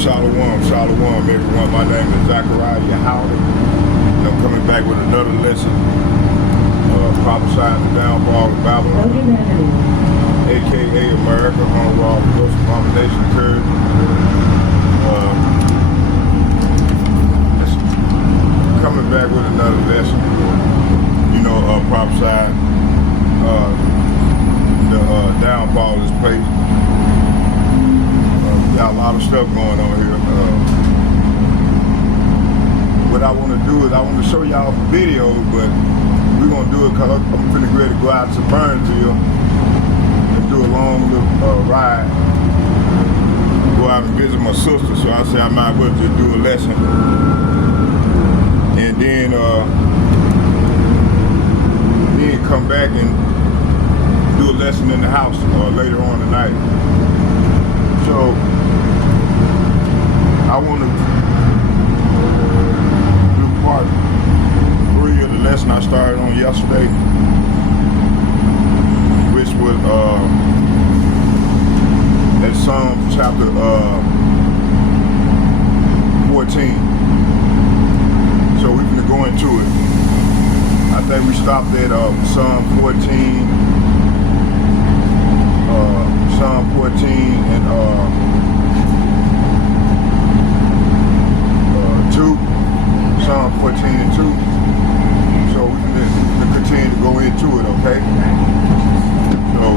Shalom, shalom, everyone. My name is Zachariah Howdy, and I'm coming back with another lesson, prophesying the downfall of Babylon, aka America, on raw gross abomination occurred. Coming back with another lesson, prophesying the downfall of this place. Got a lot of stuff going on here. What I want to do is I want to show y'all some videos, but we're going to do it because I'm pretty ready to go out to Burnsville and do a long little ride. Go out and visit my sister, so I said I might as well just do a lesson. And then come back and do a lesson in the house later on tonight. So I want to do part 3 of the lesson I started on yesterday, which was at Psalm chapter 14. So we're going to go into it. I think we stopped at Psalm 14. Psalm 14 and 2, Psalm 14 and 2. So we can continue to go into it, okay? So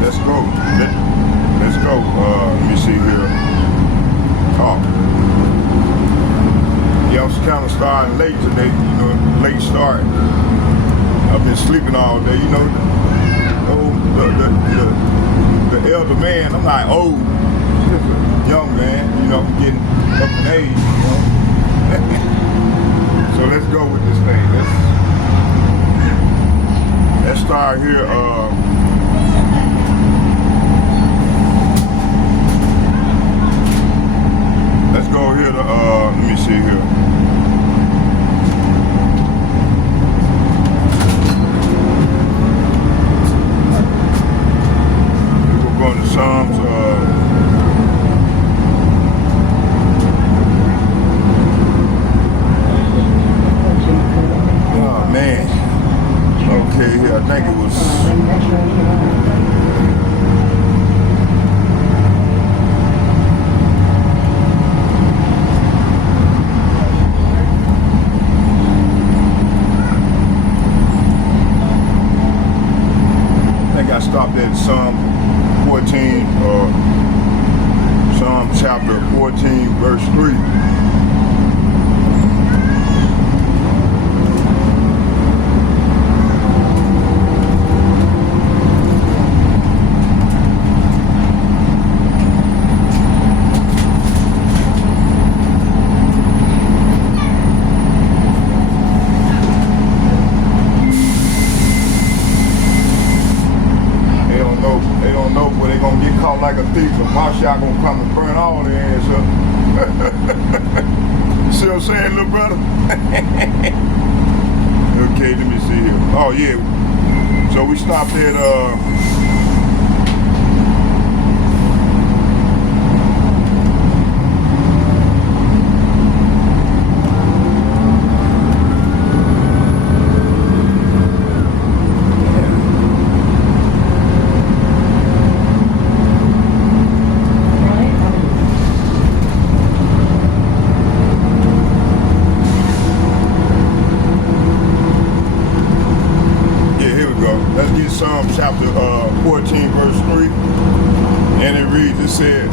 let's go. Let's go. Let me see here. Yeah, I'm kind of starting late today. Late start. I've been sleeping all day, the elder man, I'm not old, just a young man, I'm getting up in age, So let's go with this thing. Let's start here, let's go here to, let me see here. Psalms, oh man, okay, I think it was, I think I stopped at Psalm 14, Psalm chapter 14, verse 3. Like a thief, but Mashiach gonna come and burn all their ass up. See what I'm saying, little brother? Okay, let me see here. Oh yeah. So we stopped at Psalm chapter 14, verse 3, and it reads, it said,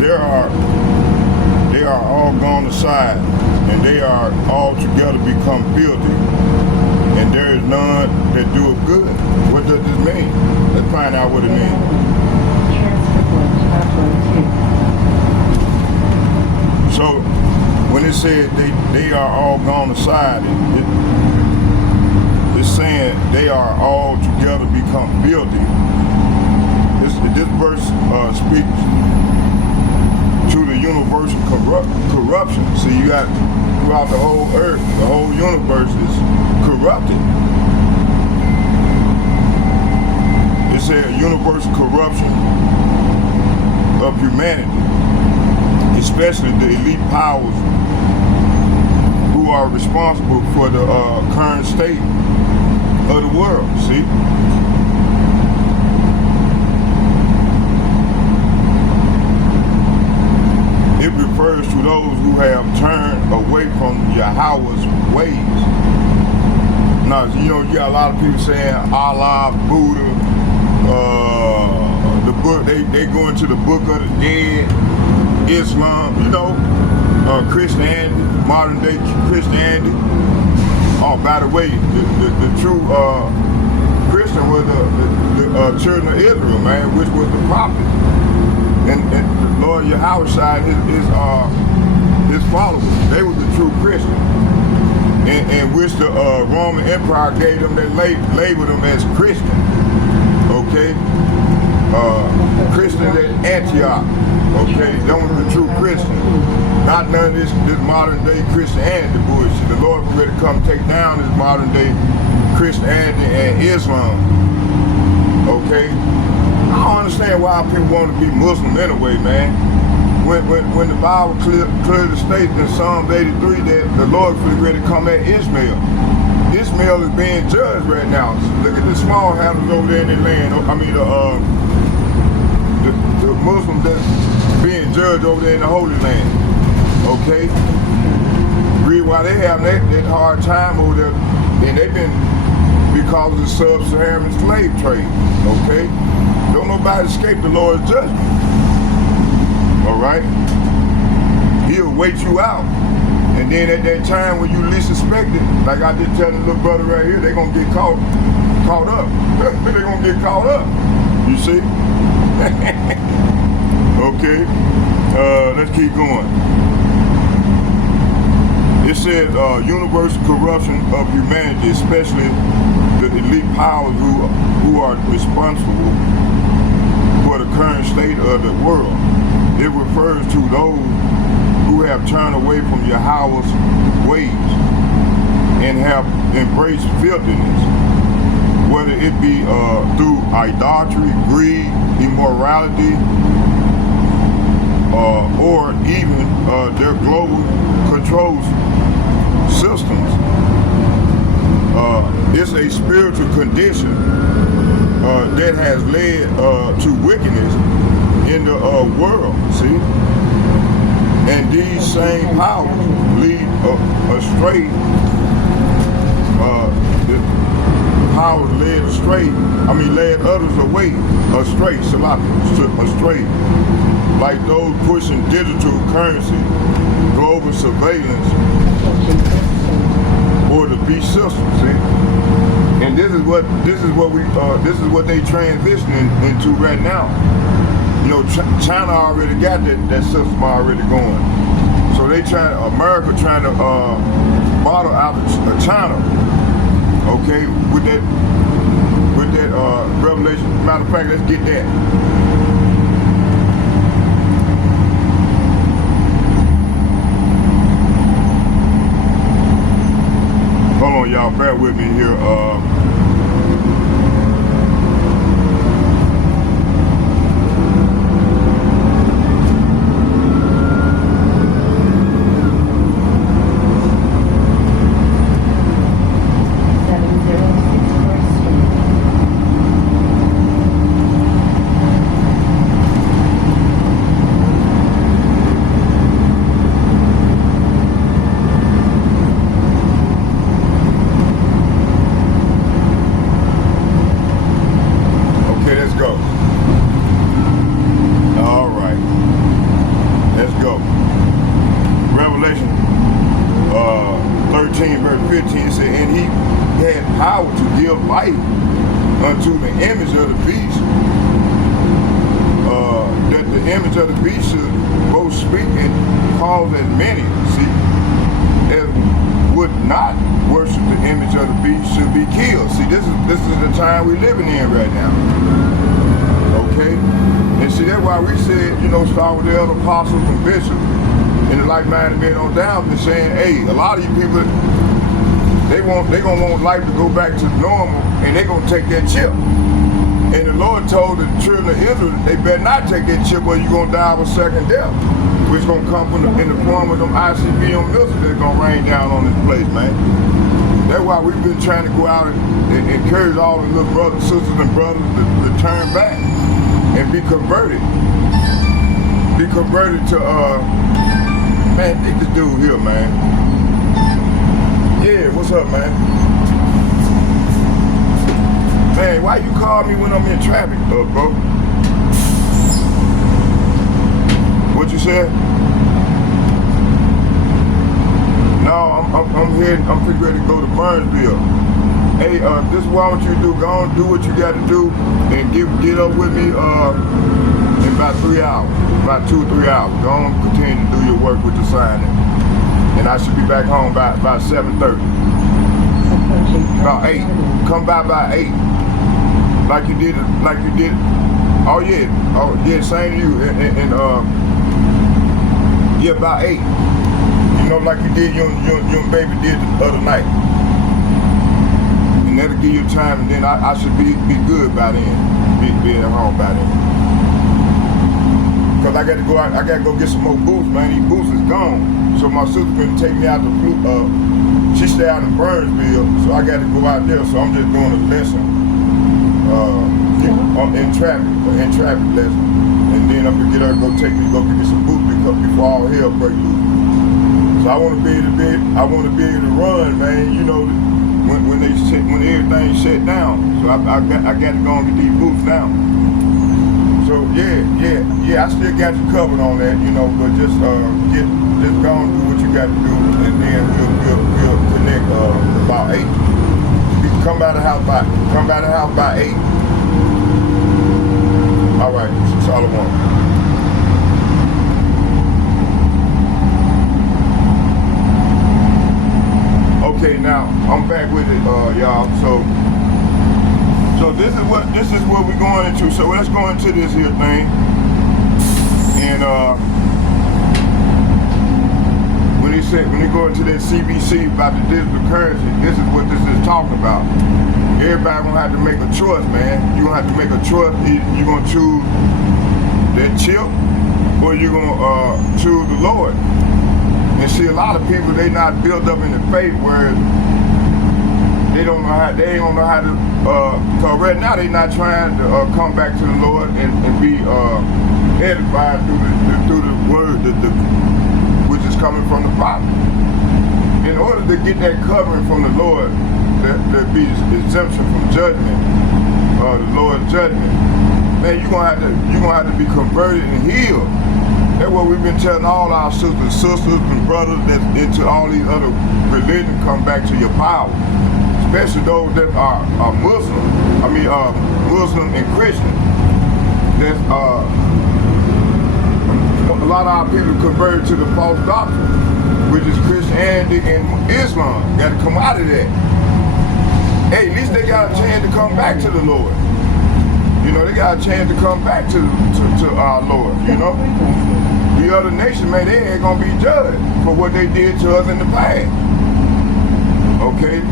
they are all gone aside, and they are all together become filthy, and there is none that doeth good. What does this mean? Let's find out what it means. So when it said they are all gone aside, it's saying they are all together become filthy. This verse speaks to the universal corruption. See, you got throughout the whole earth, the whole universe is corrupted. It said universal corruption of humanity, especially the elite powers who are responsible for the current state of the world, see? It refers to those who have turned away from Yahweh's ways. Now, you know, you got a lot of people saying Allah, Buddha, the book, they go into the book of the dead, Islam, you know, Christianity, modern day Christianity. Oh, by the way, the true Christian was the children of Israel, man, which was the prophet. And the Lord Yahweh side, his followers, they were the true Christian. And which the Roman Empire gave them, they labeled them as Christian. Okay? Christians at Antioch. Okay? Them were the true Christians. Not none of this modern day Christianity bullshit. The Lord was ready to come take down this modern day Christianity and Islam. Okay? I don't understand why people want to be Muslim anyway, man. When the Bible clearly states in Psalm 83 that the Lord is ready to come at Ishmael. Ishmael is being judged right now. Look at the small houses over there in their land. I mean, the Muslims that's being judged over there in the Holy Land. Okay? Read why they have that hard time over there. And they've been because of the sub-Saharan slave trade. Okay? Don't nobody escape the Lord's judgment. Alright? He'll wait you out. And then at that time when you least expect it, like I just tell the little brother right here, they're gonna get caught up. They're gonna get caught up. You see? Okay. Let's keep going. It says universal corruption of humanity, especially the elite powers who are responsible for the current state of the world. It refers to those who have turned away from Yahweh's ways and have embraced filthiness, whether it be through idolatry, greed, immorality, or even their global control systems. It's a spiritual condition that has led to wickedness in the world, see? And these same powers lead astray. The powers led others away, astray, astray. Like those pushing digital currency, global surveillance, or the beast system, see? And this is what they transitioning into right now. You know, China already got that system already going. So America trying to bottle out of China, okay, with that revelation. Matter of fact, let's get that. Hold on, y'all, bear with me here. Unto the image of the beast, that the image of the beast should both speak and cause as many, see, as would not worship the image of the beast should be killed. See, this is the time we're living in right now. Okay? And see, that's why we said, you know, start with the other apostles and bishops and the like-minded men on down, and saying, hey, a lot of you people, they gonna want life to go back to normal, and they gonna take that chip. And the Lord told the children of Israel, they better not take that chip or you're going to die of a second death, which going to come in the form of them ICBM missiles that's going to rain down on this place, man. That's why we've been trying to go out and encourage all the little brothers, sisters, and brothers to turn back and be converted. Be converted to, man, take this dude here, man. Yeah, what's up, man? Man, why you call me when I'm in traffic, bro? What you said? No, I'm heading. I'm pretty ready to go to Burnsville. Hey, this is what I want you to do. Go on, do what you got to do, and get up with me in about 3 hours, about 2 or 3 hours. Go on, continue to do your work with the signing, and I should be back home by 7:30. About 8. Come by 8. Like you did. Oh yeah, same to you. And yeah, about 8. You know, like you did, your baby did the other night. And that'll give you time, and then I should be good by then, be at home by then. Cause I gotta go out, I gotta go get some more boots, man. These boots is gone. So my sister couldn't take me out to she stay out in Burnsville, so I gotta go out there. So I'm just doing a lesson. In traffic lesson, and then I'm gonna get her to go take me to go get some boots before all hell break loose. So I want to be able to run, man. You know, when everything shut down. So I got to go and get these boots now. So yeah, I still got you covered on that, you know. But just go and do what you got to do, and then we'll connect about 8. Come by the house by 8. All right, that's all I want. Okay, now I'm back with it, y'all. So this is what we're going into. So let's go into this here thing, and when you go into that CBC about the digital currency, this is what this is talking about. Everybody gonna have to make a choice, man. You gonna have to make a choice. You gonna choose that chip, or you gonna choose the Lord. And see, a lot of people, they not built up in the faith where they don't know how. They don't know how to. Cause right now they not trying to come back to the Lord and be edified through the word which is coming from the prophet. In order to get that covering from the Lord, there be exemption from judgment, the Lord's judgment. Man, you're gonna have to be converted and healed. That's what we've been telling all our sisters and brothers that's into all these other religions. Come back to your power, especially those that are Muslim. Muslim and Christian. That's a lot of our people converted to the false doctrine, which is Christianity and Islam. Got to come out of that. Hey, at least they got a chance to come back to the Lord. You know, they got a chance to come back to our Lord, you know. The other nation, man, they ain't gonna be judged for what they did to us in the past. Okay?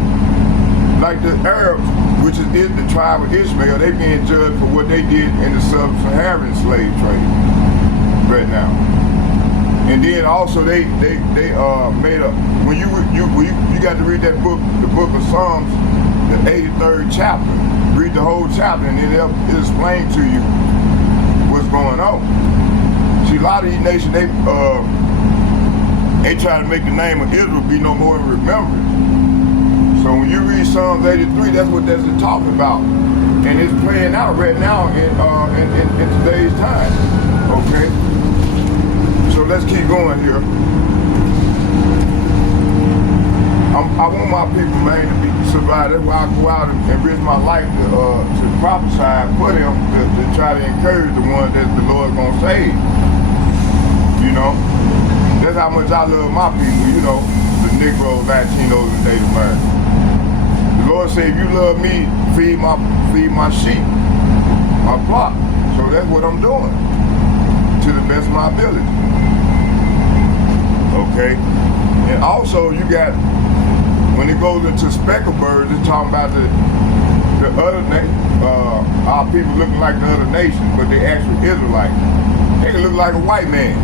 Like the Arabs, which is the tribe of Ishmael, they being judged for what they did in the sub-Saharan slave trade right now. And then also they made a, when you got to read that book, the book of Psalms, the 83rd chapter. Read the whole chapter, and it'll explain to you what's going on. See, a lot of these nations, they try to make the name of Israel be no more in remembrance. So when you read Psalms 83, that's what that's talking about, and it's playing out right now in today's time. Okay, so let's keep going here. I want my people, man, to be survived. That's why I go out and risk my life to prophesy for them, to try to encourage the ones that the Lord gonna save. You know, that's how much I love my people. You know, the Negroes, Latinos, and Native Americans. The Lord said, if you love me, feed my sheep, my flock. So that's what I'm doing, to the best of my ability. Okay, and also you got. When it goes into speckled birds, it's talking about the other our people looking like the other nations, but they actually Israelites. They can look like a white man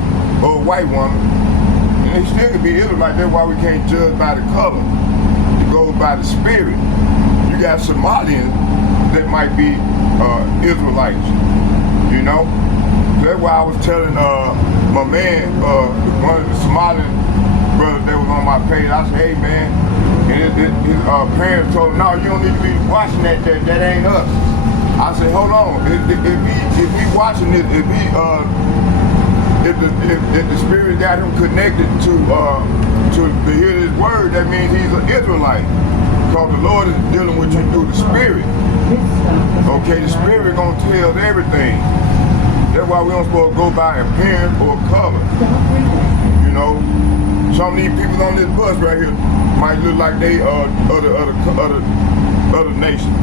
or a white woman, and they still can be Israelites. That's why we can't judge by the color. It goes by the spirit. You got Somalians that might be Israelites, you know. That's why I was telling my man, one of the Somalian brothers that was on my page. I said, hey man, and his parents told him, no, you don't need to be watching that ain't us. I said, hold on, if he watching it, if the spirit got him connected to hear this word, that means he's an Israelite. Because the Lord is dealing with you through the spirit. Okay, the spirit gonna tell everything. That's why we don't supposed to go by appearance or color. You know, some of these people on this bus right here might look like they other nations,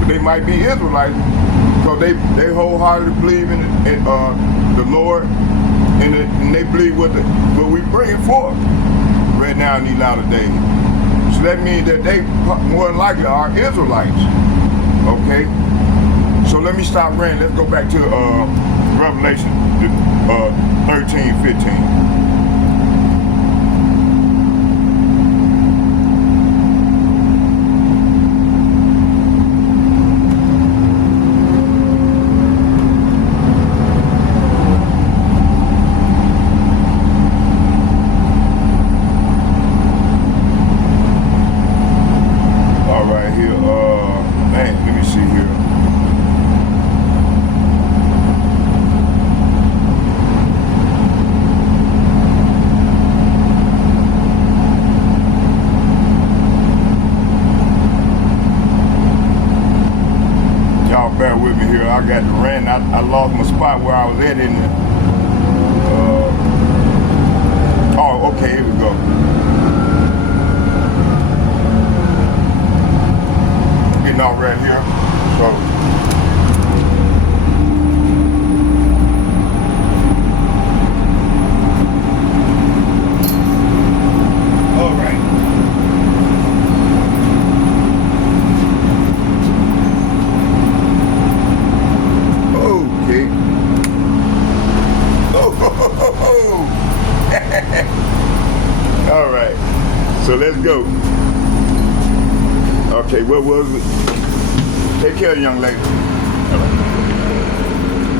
but they might be Israelites because they wholeheartedly believe in the Lord, and they believe what we bringing forth right now in these latter days. So that means that they more than likely are Israelites. Okay, so let me stop ranting. Let's go back to Revelation 13:15. Bear with me here. I got to rant. I lost my spot where I was at in the. Oh, okay. Here we go. Getting out right here. So. All right. All right, so let's go. Okay, what was it? Take care, young lady.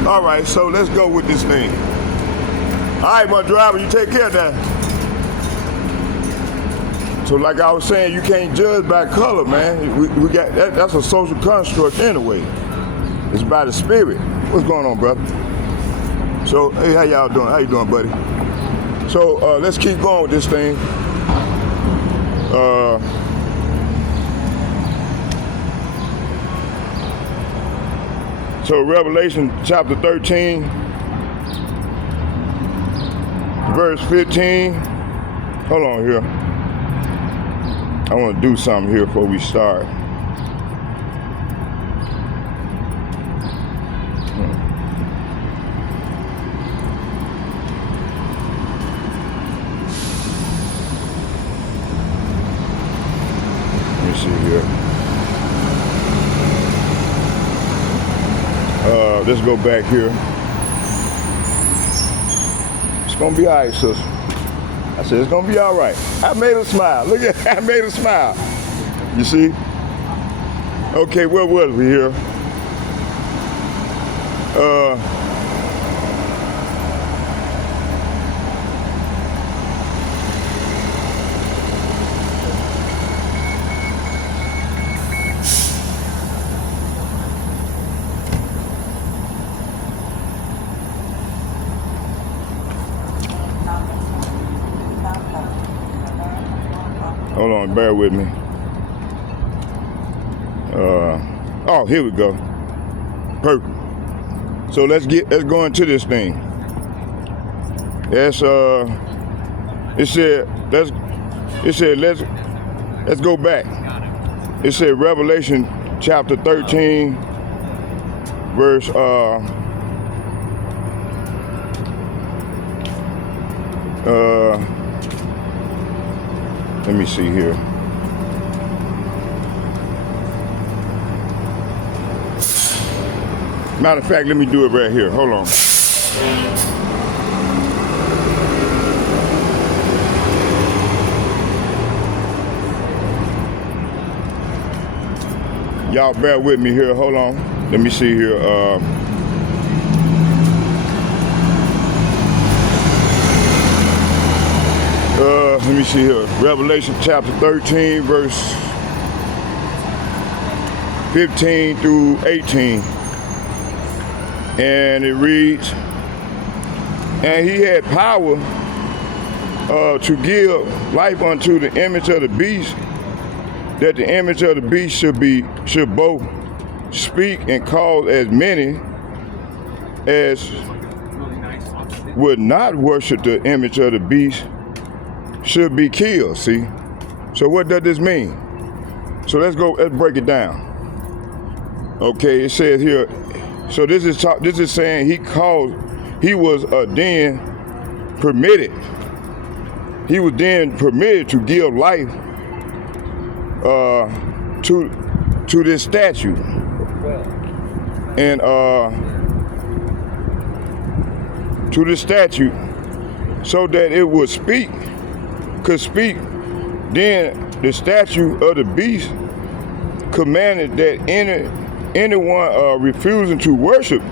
All right, so let's go with this thing. All right, my driver, you take care of that. So like I was saying, you can't judge by color, man. We got that's a social construct anyway. It's by the spirit. What's going on, brother? So, hey, how y'all doing? How you doing, buddy? So, let's keep going with this thing. So, Revelation chapter 13, verse 15. Hold on here. I want to do something here before we start. Let's go back here. It's gonna be all right, sister. I said it's gonna be all right. I made her smile. Look at I made her smile. You see? Okay, where was we here? Hold on, bear with me. Oh, here we go. Perfect. So let's go into this thing. Let's go back. It said Revelation chapter 13, verse let me see here. Matter of fact, let me do it right here. Hold on. Y'all bear with me here. Hold on. Let me see here. Let me see here. Revelation chapter 13, verse 15 through 18. And it reads, and he had power to give life unto the image of the beast, that the image of the beast should both speak and cause as many as would not worship the image of the beast should be killed. See? So what does this mean? So let's break it down. Okay, it says here, so this is saying he was then permitted. He was then permitted to give life to this statue. And to this statue so that it would could speak. Then the statue of the beast commanded that anyone refusing to worship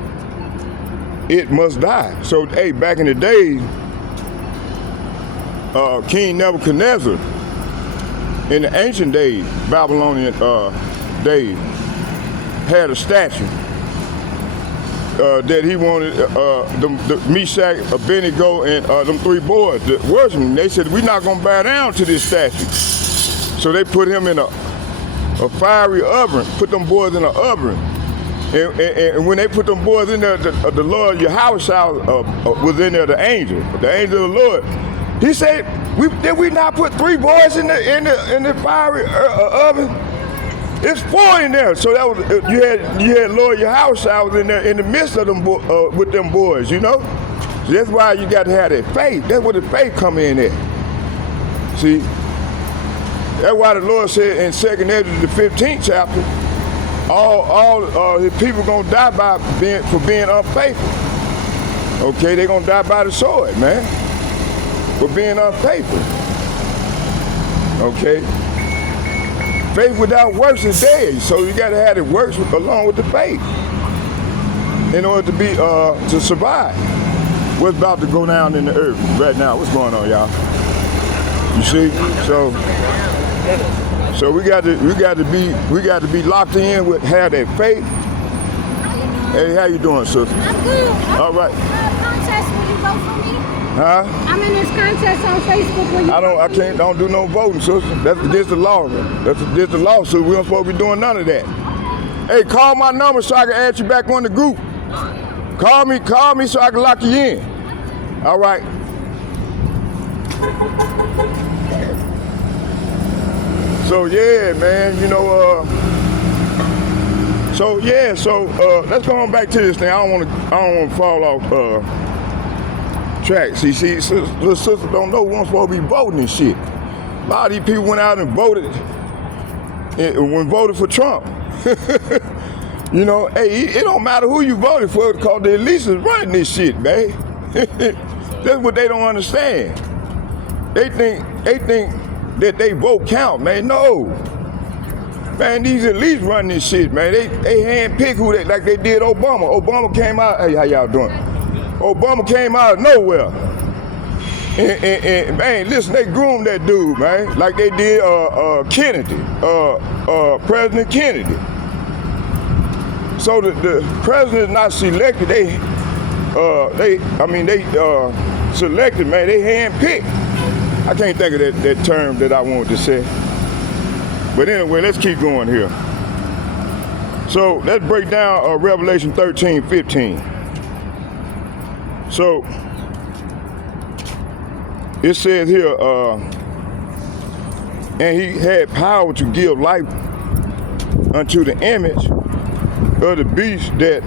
it must die. So, hey, back in the days, King Nebuchadnezzar, in the ancient days, Babylonian days, had a statue that he wanted the Meshach, Abednego, and them three boys to worship him. They said, we're not going to bow down to this statue. So they put him in a fiery oven, put them boys in an oven. And when they put them boys in there, the Lord, Yahweh was in there, the angel of the Lord. He said, did we not put three boys in the fiery oven? It's four in there. So that was you had Lord Yahweh was in there in the midst of them with them boys, you know. So that's why you got to have that faith. That's where the faith come in at. See, that's why the Lord said in 2nd Ezra, the 15th chapter, all his people gonna die for being unfaithful. Okay, they're gonna die by the sword, man, for being unfaithful. Okay. Faith without works is dead, so you got to have the works along with the faith in order to be to survive. What's about to go down in the earth right now? What's going on, y'all? You see, so we got to be locked in with have that faith. Hey, how you doing, sister? I'm good. All right. Contest, will you vote for me? Huh? I'm in this contest on Facebook. Will you don't do no voting, sister. That's against the law. That's against the law, so we don't supposed to be doing none of that. Hey, call my number so I can add you back on the group. Call me so I can lock you in. All right. So yeah, man, you know, so let's go on back to this thing. I don't want to fall off track. See, the sisters don't know we're supposed to be voting and shit. A lot of these people went out and voted for Trump. You know, hey, it don't matter who you voted for because the elites is running this shit, man. That's what they don't understand. They think that they vote count, man. No. Man, these elites run this shit, man. They handpick who they, like they did Obama. Obama came out, hey, how y'all doing? Obama came out of nowhere. And man, listen, they groomed that dude, man, like they did Kennedy, President Kennedy. So the president not selected, they selected, man, they handpicked. I can't think of that term that I wanted to say. But anyway, let's keep going here. So let's break down Revelation 13:15. So it says here, and he had power to give life unto the image of the beast that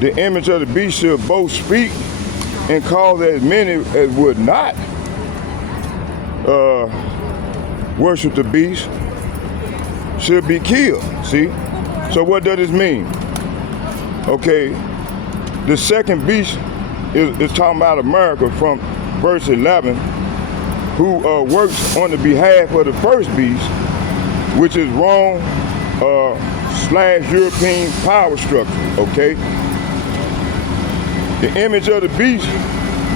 the image of the beast should both speak and cause as many as would not worship the beast should be killed. See? So what does this mean? Okay, the second beast is talking about America from verse 11, who works on the behalf of the first beast, which is Rome / European power structure, okay? The image of the beast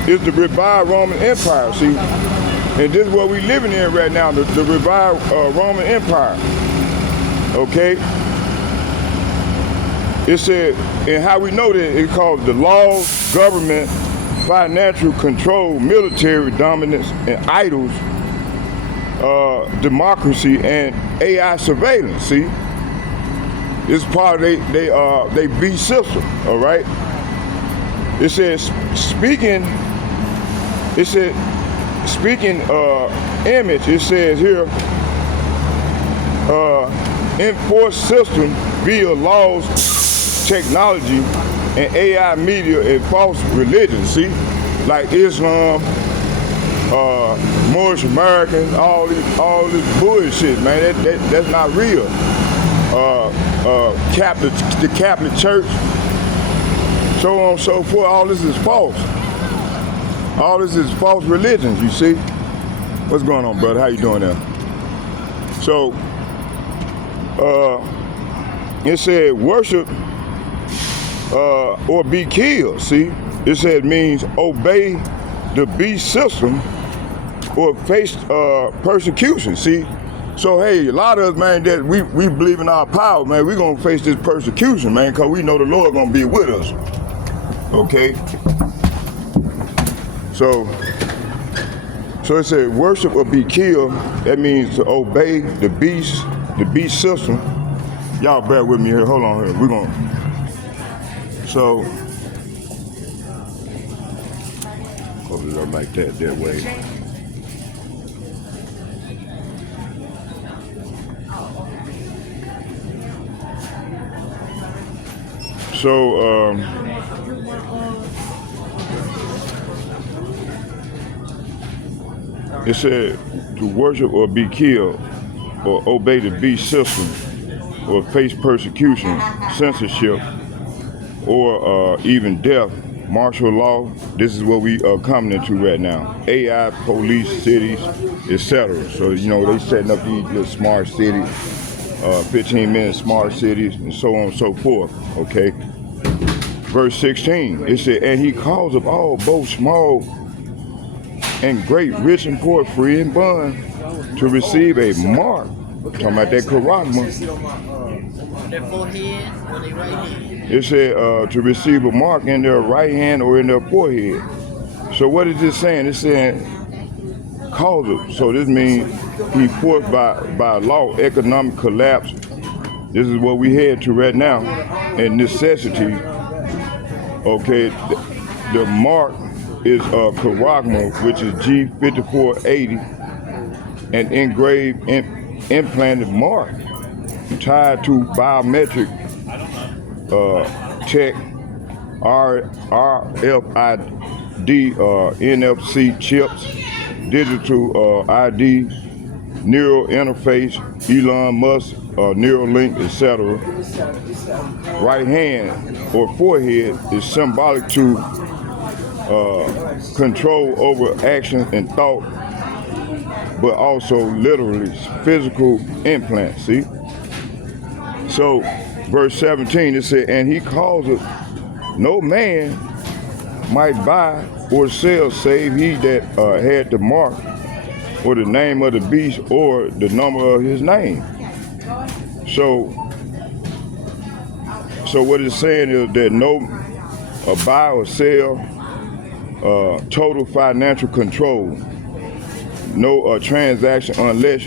is the revived Roman Empire, see? And this is what we're living in right now, the revived Roman Empire, okay? It said, and how we know that it's called the laws, government, financial control, military dominance, and idols, democracy, and AI surveillance, see? This is part of they beast system, all right? It says speaking image, it says here, enforced system via laws, technology, and AI media and false religion, see? Like Islam, Moorish Americans, all this bullshit, man, that's not real. The Catholic Church, so on and so forth, all this is false. All this is false religions, you see? What's going on, brother? How you doing there? So, it said worship or be killed, see? It said it means obey the beast system or face persecution, see? So, hey, a lot of us, man, that we believe in our power, man, we're going to face this persecution, man, because we know the Lord going to be with us, okay? So it said worship or be killed. That means to obey the beast system. Y'all bear with me here. Hold on here. We're going to. So, hold it up like that way. So, it said to worship or be killed or obey the beast system or face persecution, censorship, or even death, martial law. This is what we are coming into right now. AI, police, cities, etc. So, you know, they setting up these little smart cities, 15-minute smart cities, and so on and so forth, okay? Verse 16, it said, and he calls of all, both small and great, rich and poor, free and bond, to receive a mark. Talking about that charagma. Their forehead or their right hand. It said to receive a mark in their right hand or in their forehead. So what is this saying? It's saying causal. So this means he forced by law, economic collapse. This is what we head to right now. And necessity. Okay, the mark is charagma, which is G5480, an engraved implanted mark tied to biometric tech, RFID, NFC chips, digital ID, neural interface, Elon Musk, Neuralink, etc. Right hand or forehead is symbolic to control over action and thought, but also literally physical implant, see? So, verse 17, it said, and he calls it, no man might buy or sell save he that had the mark or the name of the beast or the number of his name. So what it's saying is that no buy or sell, total financial control, no transaction unless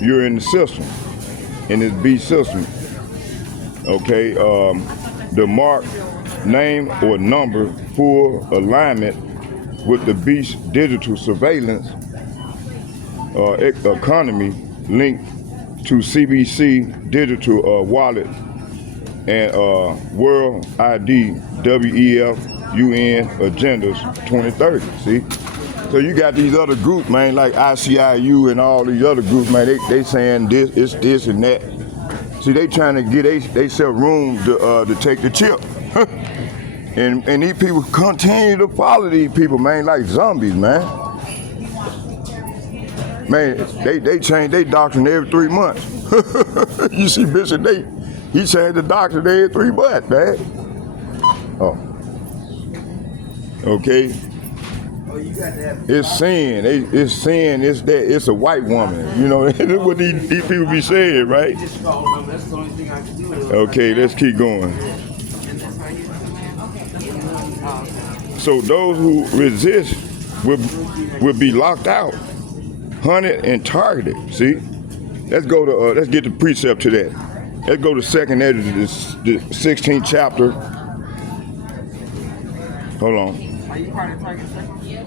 you're in the system, in this beast system. Okay, the mark, name or number, full alignment with the beast digital surveillance economy linked to CBC digital wallet and World ID WEF UN agendas 2030. See, so you got these other groups, man, like ICIU and all these other groups, man. They saying this, it's this and that. See, they trying to get they sell room to take the chip. and these people continue to follow these people, man, like zombies, man. Man, they change their doctrine every 3 months. You see Bishop he changed the doctrine every 3 months, man. Oh. Okay. It's sin. It's sin. It's that. It's a white woman. You know, that's what these people be saying, right? Okay, let's keep going. So those who resist will be locked out, hunted, and targeted. See, let's go to let's get the precept to that. Let's go to 2nd Ezra, the 16th chapter. Hold on. Are you part of Target Circle? Yeah,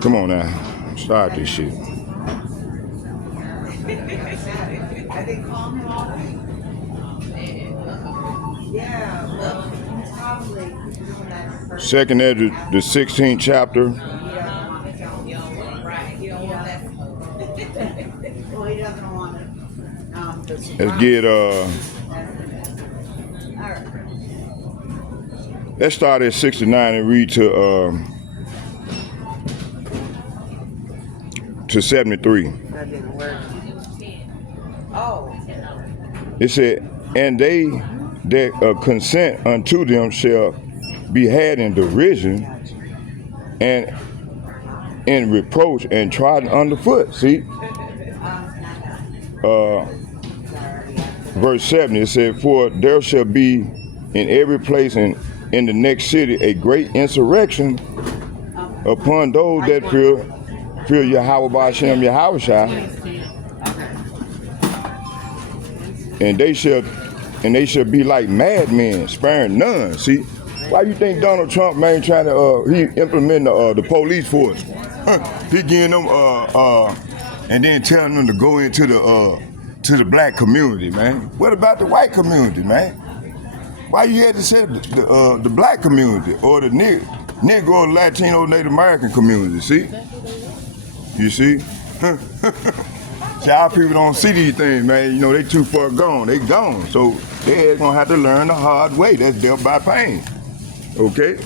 Come on now, start this shit. Second Ezra, the 16th chapter. Let's get let's start at 69 and read to 73. That didn't work. Oh. It said, and they that consent unto them shall be had in derision and in reproach and trodden underfoot. See? Verse 7, it said, for there shall be in every place and in the next city a great insurrection upon those that fear Yahweh Ba'ashem Yahushua, and they shall be like madmen, sparing none. See, why you think Donald Trump, man, trying to he implement the police force? He getting them and then telling them to go into the black community, man. What about the white community, man? Why you had to say the black community or the Negro, Latino, Native American community? See, you see. See, our people don't see these things, man. You know, they too far gone. They gone. So they're gonna have to learn the hard way. That's dealt by pain. Okay?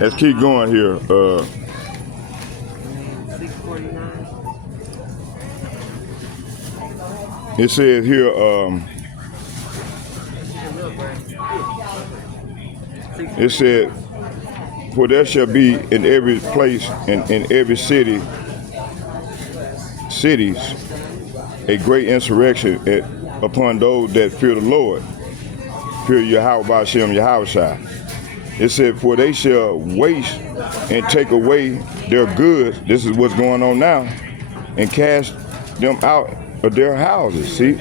Let's keep going here. 649. It says here, it said, for there shall be in every place and in every cities a great insurrection upon those that fear the Lord, fear Yahweh Ba'ashem Yahushua. It said, for they shall waste and take away their goods, this is what's going on now, and cast them out of their houses. See?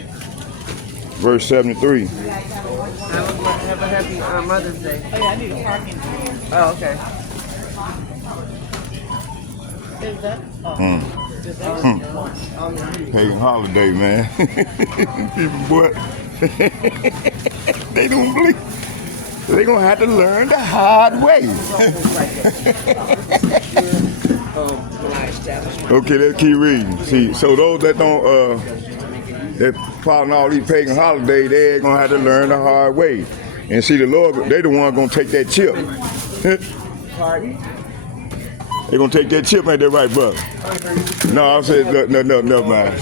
Verse 73. Have a happy Mother's Day. Oh, yeah, I need a parking. Oh, okay. Is that? Pagan holiday, man. People, boy, they don't believe. They're going to have to learn the hard way. Okay, let's keep reading. See, so those that don't, that following all these pagan holidays, they're going to have to learn the hard way. And see, the Lord, they the one going to take that chip. Pardon? They're going to take that chip, ain't that right, brother? No, I said, no, man.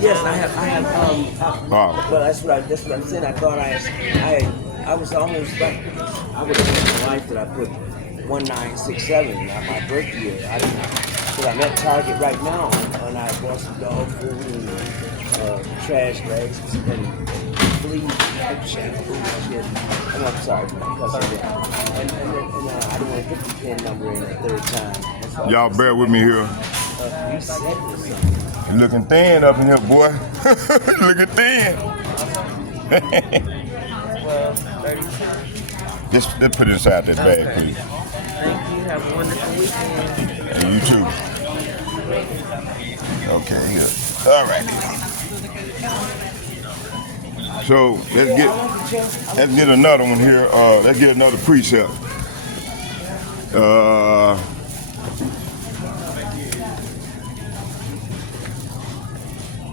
Yes, I have. Oh. But that's what I'm saying. I thought I was almost like, I would have been my life that I put 1967 on my birthday. But I'm at Target right now, and I bought some dog food and trash bags and bleed shampoo and shit. And I'm sorry, and I don't want to put the pin number in a third time. Y'all bear with me here. You said this. You're looking thin up in here, boy. You're looking thin. Well, 32. Just put it inside that bag, please. Thank you. Have a wonderful weekend. And you too. Okay, here. All right. So let's get another one here. Let's get another precept.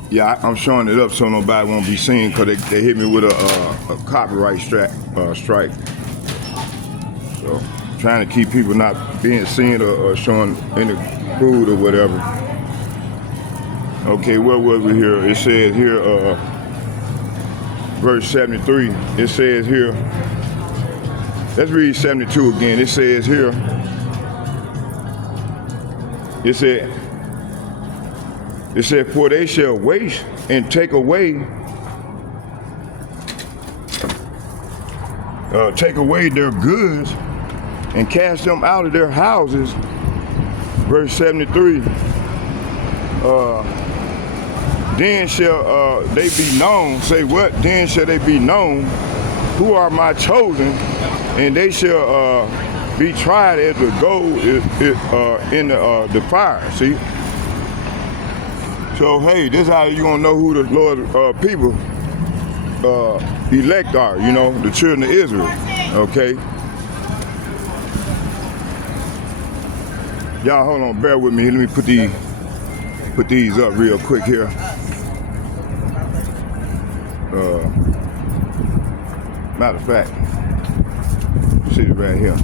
Yeah, I'm showing it up so nobody won't be seen because they hit me with a copyright strike. So trying to keep people not being seen or showing any crude or whatever. Okay, where was we here? It says here, verse 73. It says here. Let's read 72 again. It says here. It said, for they shall waste and take away their goods and cast them out of their houses. Verse 73. Then shall they be known. Say what? Then shall they be known who are my chosen, and they shall be tried as the gold in the fire. See? So hey, this is how you gonna know who the Lord people elect are. You know, the children of Israel. Okay. Y'all, hold on, bear with me. Let me put these up real quick here. Matter of fact, see it right here.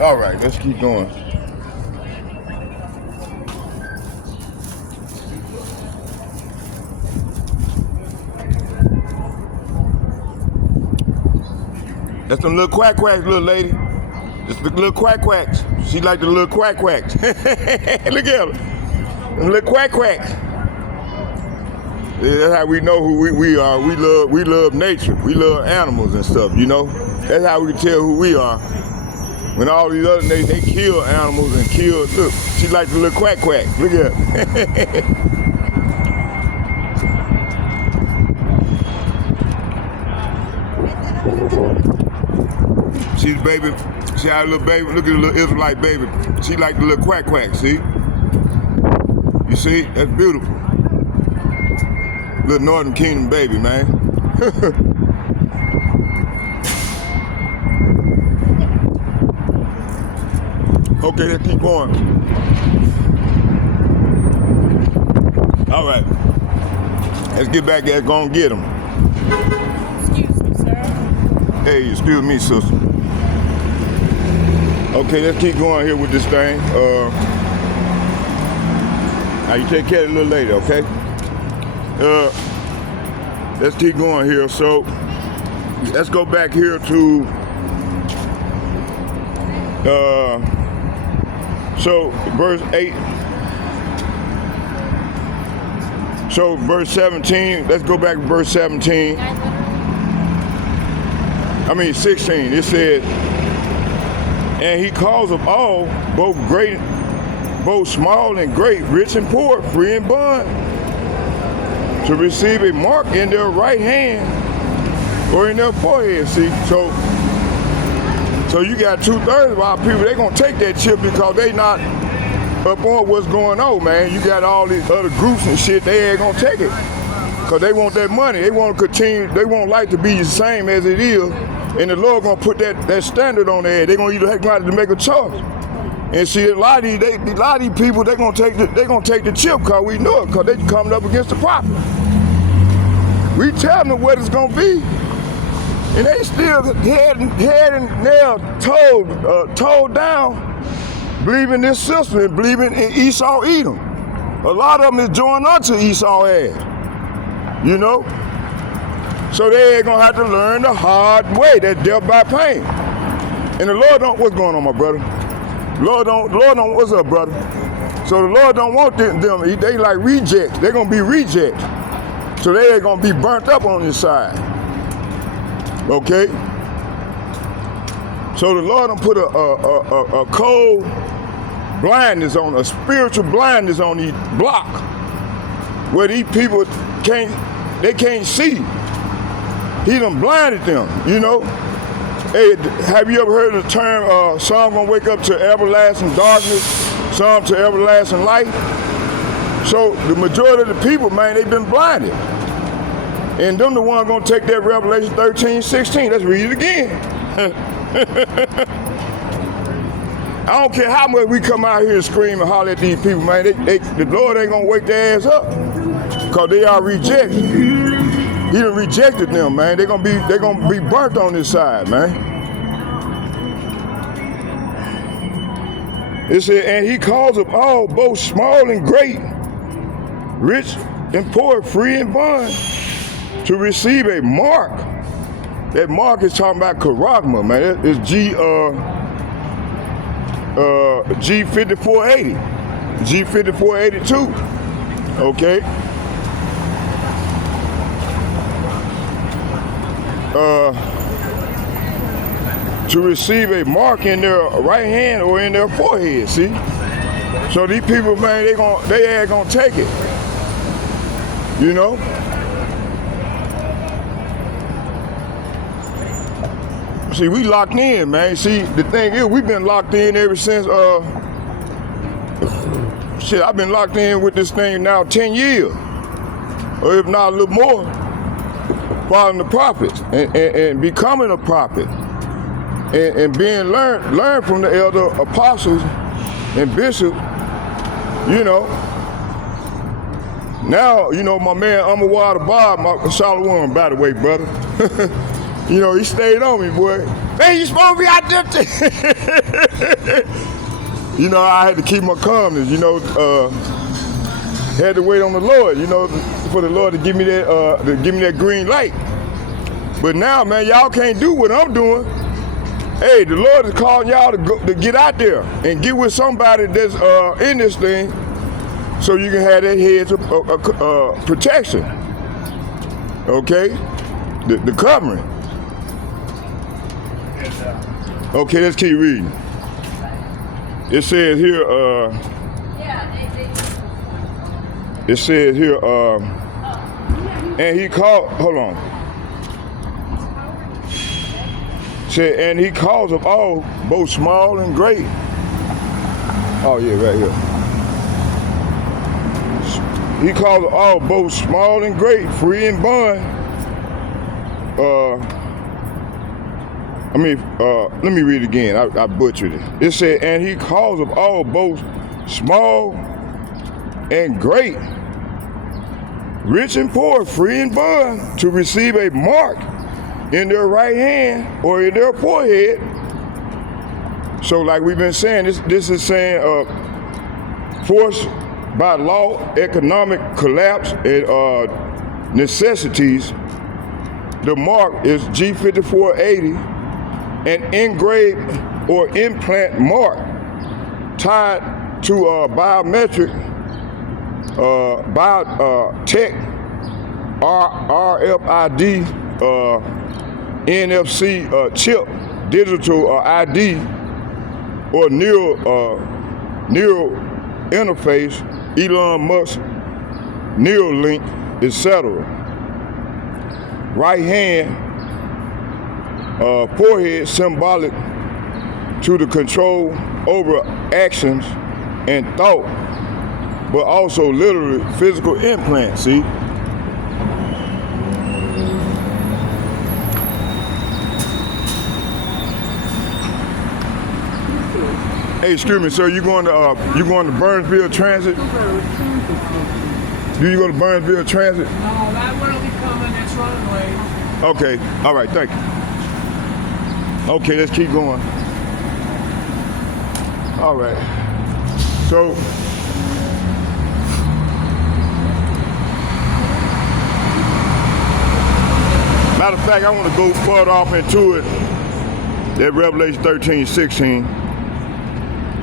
All right, let's keep going. That's them little quack quacks, little lady. Just the little quack quacks. She like the little quack quacks. Look at her. Them little quack quacks. Yeah, that's how we know who we are. We love nature. We love animals and stuff, you know? That's how we can tell who we are. When all these other nations, they kill animals and kill, look, she like the little quack quack. Look at her. See the baby, see how the little baby, look at the little Israelite baby. She like the little quack quack, see? You see, that's beautiful. Little Northern Kingdom baby, man. Okay, let's keep going. All right. Let's get back there, go and get them. Excuse me, sir. Hey, excuse me, sister. Okay, let's keep going here with this thing. Now you take care of the little lady, okay? Let's keep going here. So let's go back here to so verse 8. So verse 17, let's go back to verse 17. 16, it said, and he calls of all, both small and great, rich and poor, free and bond, to receive a mark in their right hand or in their forehead. See, so you got 2/3 of our people, they gonna take that chip because they not up on what's going on, man. You got all these other groups and shit, they ain't gonna take it. Cause they want that money, they want to continue, they want life to be the same as it is, and the Lord gonna put that standard on their head. They gonna either have to make a choice. And see, a lot of these people, they gonna take the chip cause we know it, cause they coming up against the prophet. We tell them what it's gonna be. And they still head and nail told down, believing this system and believing in Esau Edom. A lot of them is joined unto Esau ass, you know? So they ain't gonna have to learn the hard way, that death by pain. And the Lord don't, what's going on, my brother? Lord don't, what's up, brother? So the Lord don't want them, they like rejects. They're gonna be rejects. So they ain't gonna be burnt up on this side. Okay? So the Lord done put a cold blindness on, a spiritual blindness on these block where these people can't see. He done blinded them, you know? Hey, have you ever heard of the term, some gonna wake up to everlasting darkness, some to everlasting light? So the majority of the people, man, they've been blinded. And them the one gonna take that Revelation 13:16. Let's read it again. I don't care how much we come out here and scream and holler at these people, man. The Lord ain't gonna wake their ass up, cause they are rejected. He done rejected them, man. They gonna be burnt on this side, man. It said, and he calls of all, both small and great, rich and poor, free and bond, to receive a mark. That mark is talking about charagma, man. It's G5480, G5482. Okay. To receive a mark in their right hand or in their forehead. See. So these people, man, they ain't gonna take it. You know. See, we locked in, man. See, the thing is, we've been locked in ever since, I've been locked in with this thing now 10 years, or if not a little more, following the prophets and becoming a prophet and being learned from the elder apostles and bishops, you know. Now, you know, my man, Amawad Bob, my Shalom, by the way, brother. You know, he stayed on me, boy. Man, you supposed to be out there. You know, I had to keep my calmness, you know, had to wait on the Lord, you know, for the Lord to give me that green light. But now, man, y'all can't do what I'm doing. Hey, the Lord is calling y'all to get out there and get with somebody that's in this thing so you can have that hedge of protection. Okay? The covering. Okay, let's keep reading. It says here, and he called, hold on. Said, and he calls of all, both small and great. Oh yeah, right here. He calls of all, both small and great, free and bond. Let me read it again. I butchered it. It said, and he calls of all, both small and great, rich and poor, free and bond, to receive a mark in their right hand or in their forehead. So like we've been saying, this is saying forced by law, economic collapse, and necessities. The mark is G5480, an engraved or implant mark tied to biometric, biotech, RFID NFC chip, digital ID, or neural interface, Elon Musk, Neuralink, etc. Right hand, forehead symbolic to the control over actions and thought, but also literally physical implant, see? Hey, excuse me, sir, you going to Burnsville Transit? Do you go to Burnsville Transit? No, that will be coming this runway. Okay, all right, thank you. Okay, let's keep going. All right. So, matter of fact, I want to go further off into it, that Revelation 13:16,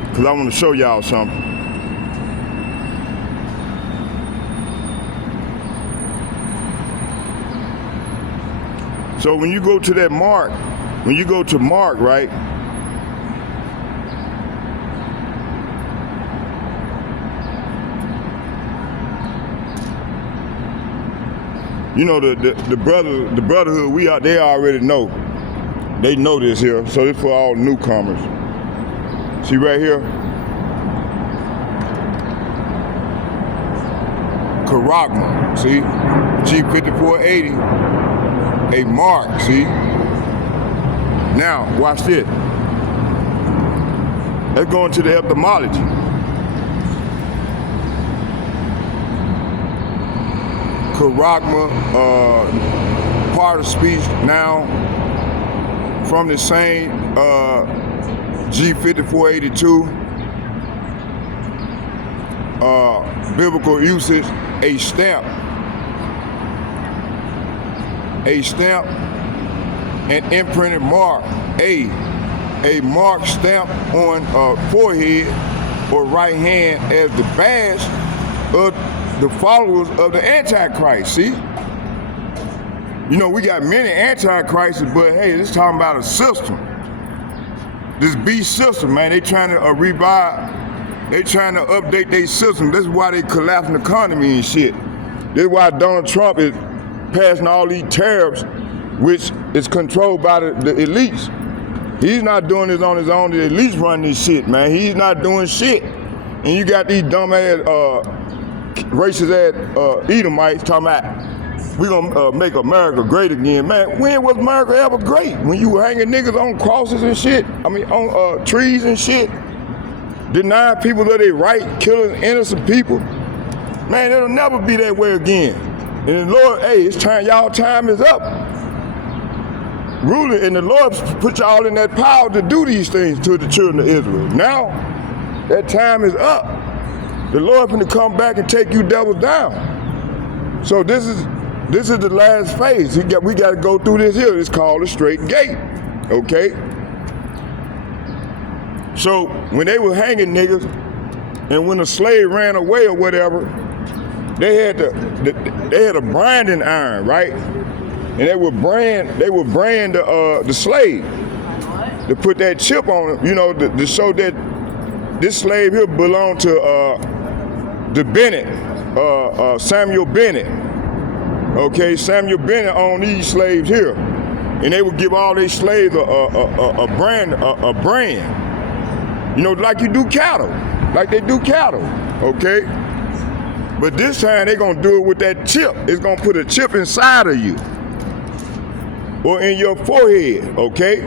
because I want to show y'all something. So when you go to that Mark, right? You know the brotherhood, they already know. They know this here, so this for all newcomers. See right here? Karagma, see? G5480, a mark, see? Now, watch this. Let's go into the etymology. Karagma, part of speech now from the same G5482 biblical usage, a stamp, an imprinted mark, a mark stamp on forehead or right hand as the badge of the followers of the Antichrist, see? You know, we got many Antichrists, but hey, this talking about a system. This beast system, man, they trying to revive, they trying to update their system. This is why they collapsing the economy and shit. This is why Donald Trump is passing all these tariffs, which is controlled by the elites. He's not doing this on his own. The elites run this shit, man. He's not doing shit. And you got these dumbass, racist ass Edomites talking about, we gonna make America great again. Man, when was America ever great? When you were hanging niggas on crosses and shit? I mean, on trees and shit? Denying people that they right, killing innocent people? Man, it'll never be that way again. And the Lord, hey, it's time, y'all time is up. Ruling, and the Lord put y'all in that power to do these things to the children of Israel. Now, that time is up. The Lord finna come back and take you devils down. So this is the last phase. We got to go through this here. It's called a straight gate, okay? So when they were hanging niggas, and when a slave ran away or whatever, they had a branding iron, right? And they would brand the slave to put that chip on him, you know, to show that this slave here belonged to the Bennett, Samuel Bennett. Okay, Samuel Bennett owned these slaves here, and they would give all their slaves a brand, you know, like you do cattle, like they do cattle. Okay, but this time they're gonna do it with that chip. It's gonna put a chip inside of you or in your forehead. Okay.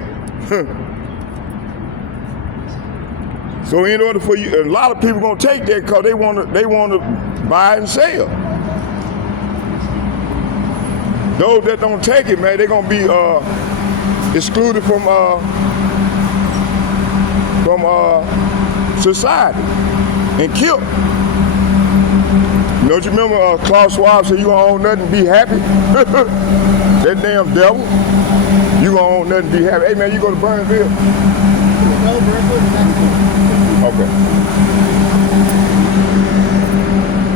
So in order for you, a lot of people gonna take that because they wanna buy and sell. Those that don't take it, man, they're gonna be excluded from society and killed. Don't you remember Klaus Schwab said you gonna own nothing and be happy? That damn devil. You gonna own nothing and be happy. Hey man, you go to Burnsville? Okay.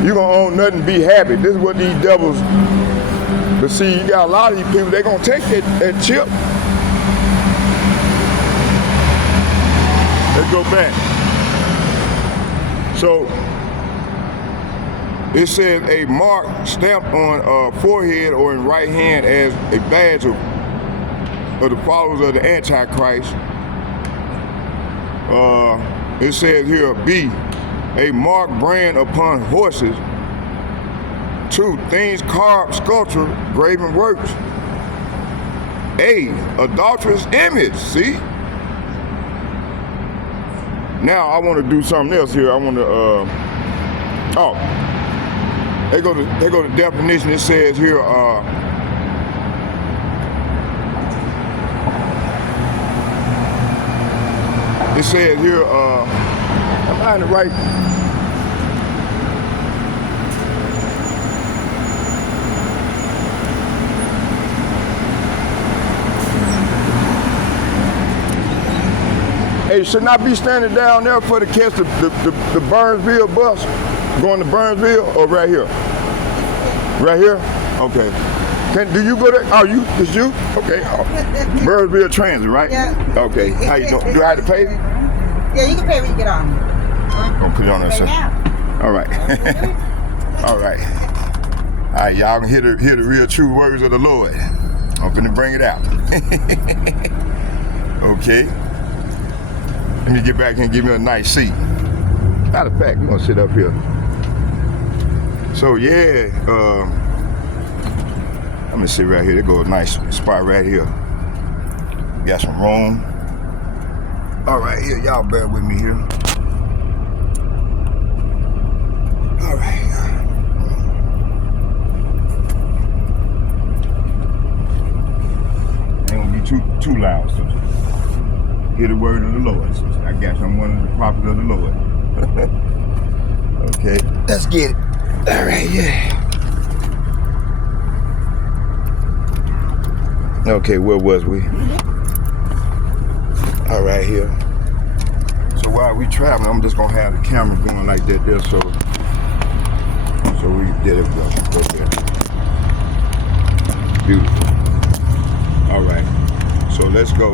You gonna own nothing and be happy. This is what these devils, but see, you got a lot of these people, they gonna take that chip Let's go back. So it says a mark stamped on a forehead or in right hand as a badge of the followers of the Antichrist. It says here, B, a mark brand upon horses. 2, things carved, sculpture, graven works. A, adulterous image, see? Now I want to do something else here. I want to, they go to definition. It says here, it says here, am I in the right? Hey, should not be standing down there for the catch the Burnsville bus, going to Burnsville, or right here? Right here? Okay. Do you go there? Oh, it's you? Okay. Oh. Burnsville Transit, right? Yeah. Okay. How you doing? Do I have to pay? Yeah, you can pay when you get on. Gonna put it on there, Right sir. now. All right. All right. All right, y'all can hear the real true words of the Lord. I'm gonna bring it out. Okay. Let me get back here and give me a nice seat. Matter of fact, we're gonna sit up here. So yeah, I'm gonna sit right here. There go a nice spot right here. Got some room. All right, here, y'all bear with me here. All right. Ain't gonna be too loud, so hear the word of the Lord. So I guess I'm one of the prophets of the Lord. Okay, let's get it. All right, yeah. Okay, where was we? All right, here. So while we traveling, I'm just gonna have the camera going like that there, so we did it. Go there. Beautiful. All right. So let's go.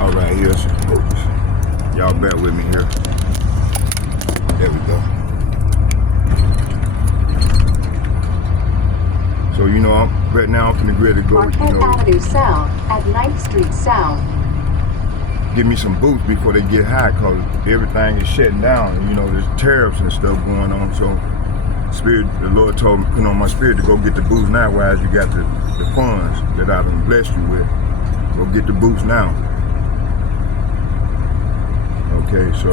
All right, here's some focus. Y'all bear with me here. There we go. So you know, right now I'm finna ready to go. Marquette Avenue South at 9th Street South. Give me some boots before they get high, cause everything is shutting down. And, you know, there's tariffs and stuff going on. So, the Lord told me, put on my spirit to go get the boots now. While you got the funds that I done blessed you with, go get the boots now. Okay, so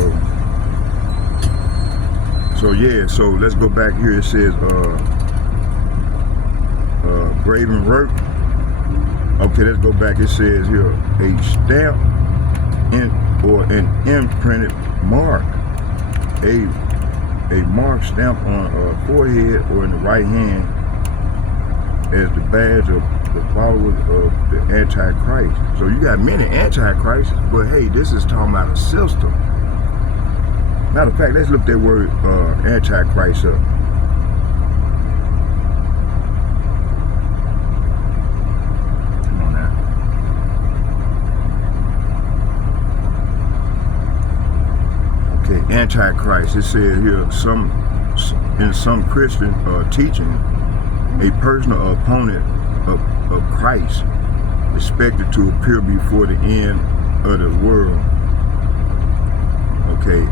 yeah, so let's go back here. It says graven work. Okay, let's go back. It says here a stamp or an imprinted mark, a mark stamped on a forehead or in the right hand as the badge of the followers of the Antichrist. So you got many Antichrists, but hey, this is talking about a system. Matter of fact, let's look that word Antichrist up. Come on now. Okay, Antichrist. It says here in some Christian teaching, a person or opponent of Christ expected to appear before the end of the world. Okay,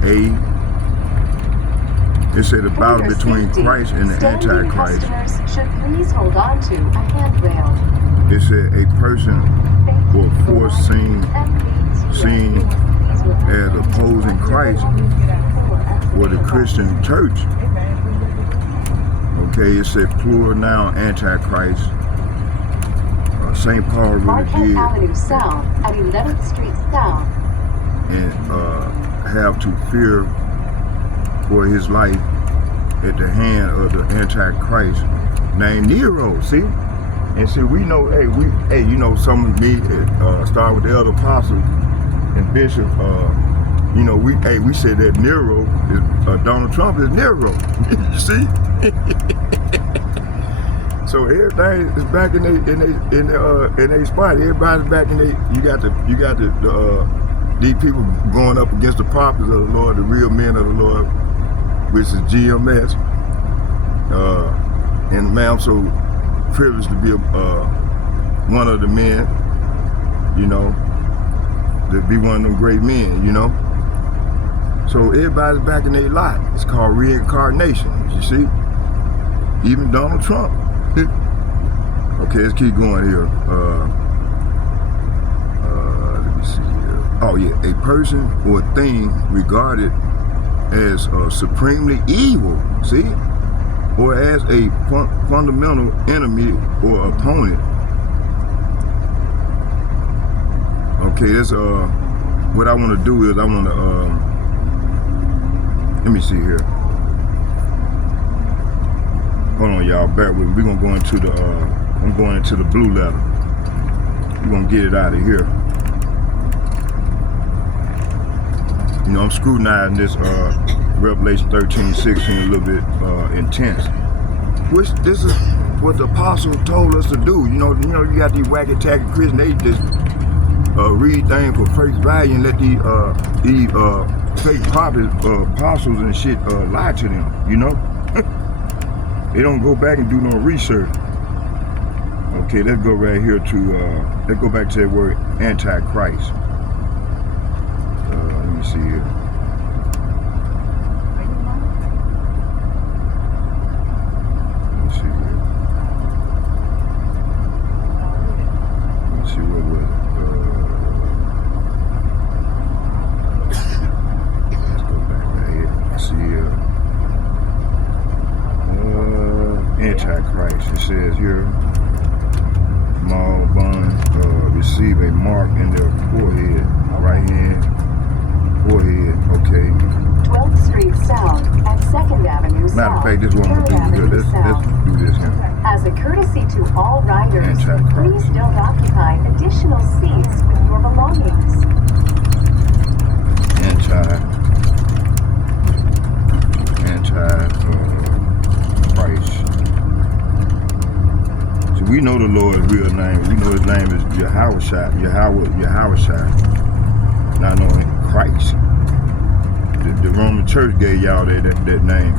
it said the battle between Christ and the Antichrist. Customers should please hold on to a handrail. It said a person or force seen as opposing Christ or the Christian church. Okay, it said plural noun Antichrist. St. Paul really Marquette did Avenue South at 11th Street South. and have to fear for his life at the hand of the Antichrist named Nero. See, and see, we know, you know, some of me starting with the other apostles and bishop. You know, we said that Nero is Donald Trump is Nero. You see. So everything is back in they spot. Everybody's back in they. You got these people going up against the prophets of the Lord, the real men of the Lord, which is GMS. And man, I'm so privileged to be one of the men. You know, to be one of them great men. You know. So everybody's back in their lot. It's called reincarnation. You see, even Donald Trump. Okay, let's keep going here. Let me see here. Oh yeah, a person or thing regarded as supremely evil, see, or as a fundamental enemy or opponent. Okay, that's what I want to do is I want to let me see here. Hold on, y'all. Bear with me. We're gonna go into the. I'm going into the blue letter. We're gonna get it out of here. You know, I'm scrutinizing this Revelation 13:16 a little bit intense. Which this is what the apostle told us to do. You know, you got these wacky tacky Christians. They just read things for face value and let these fake prophets, apostles and shit lie to them. You know. They don't go back and do no research. Okay, let's go right here to, let's go back to that word Antichrist. Let me see here. Let me see here. Let me see what was it. Let's go back right here. Let's see here. Antichrist. It says here, small bond receive a mark in their forehead, right hand, forehead. Okay. 12th Street South at 2nd Avenue South. Matter of fact, this is what I'm gonna do. Let's do this here. As a courtesy to all riders, Antichrist. please don't occupy additional seats with your belongings. Antichrist. We know the Lord's real name. We know his name is Yahweh. Not knowing Christ. The Roman Church gave y'all that name.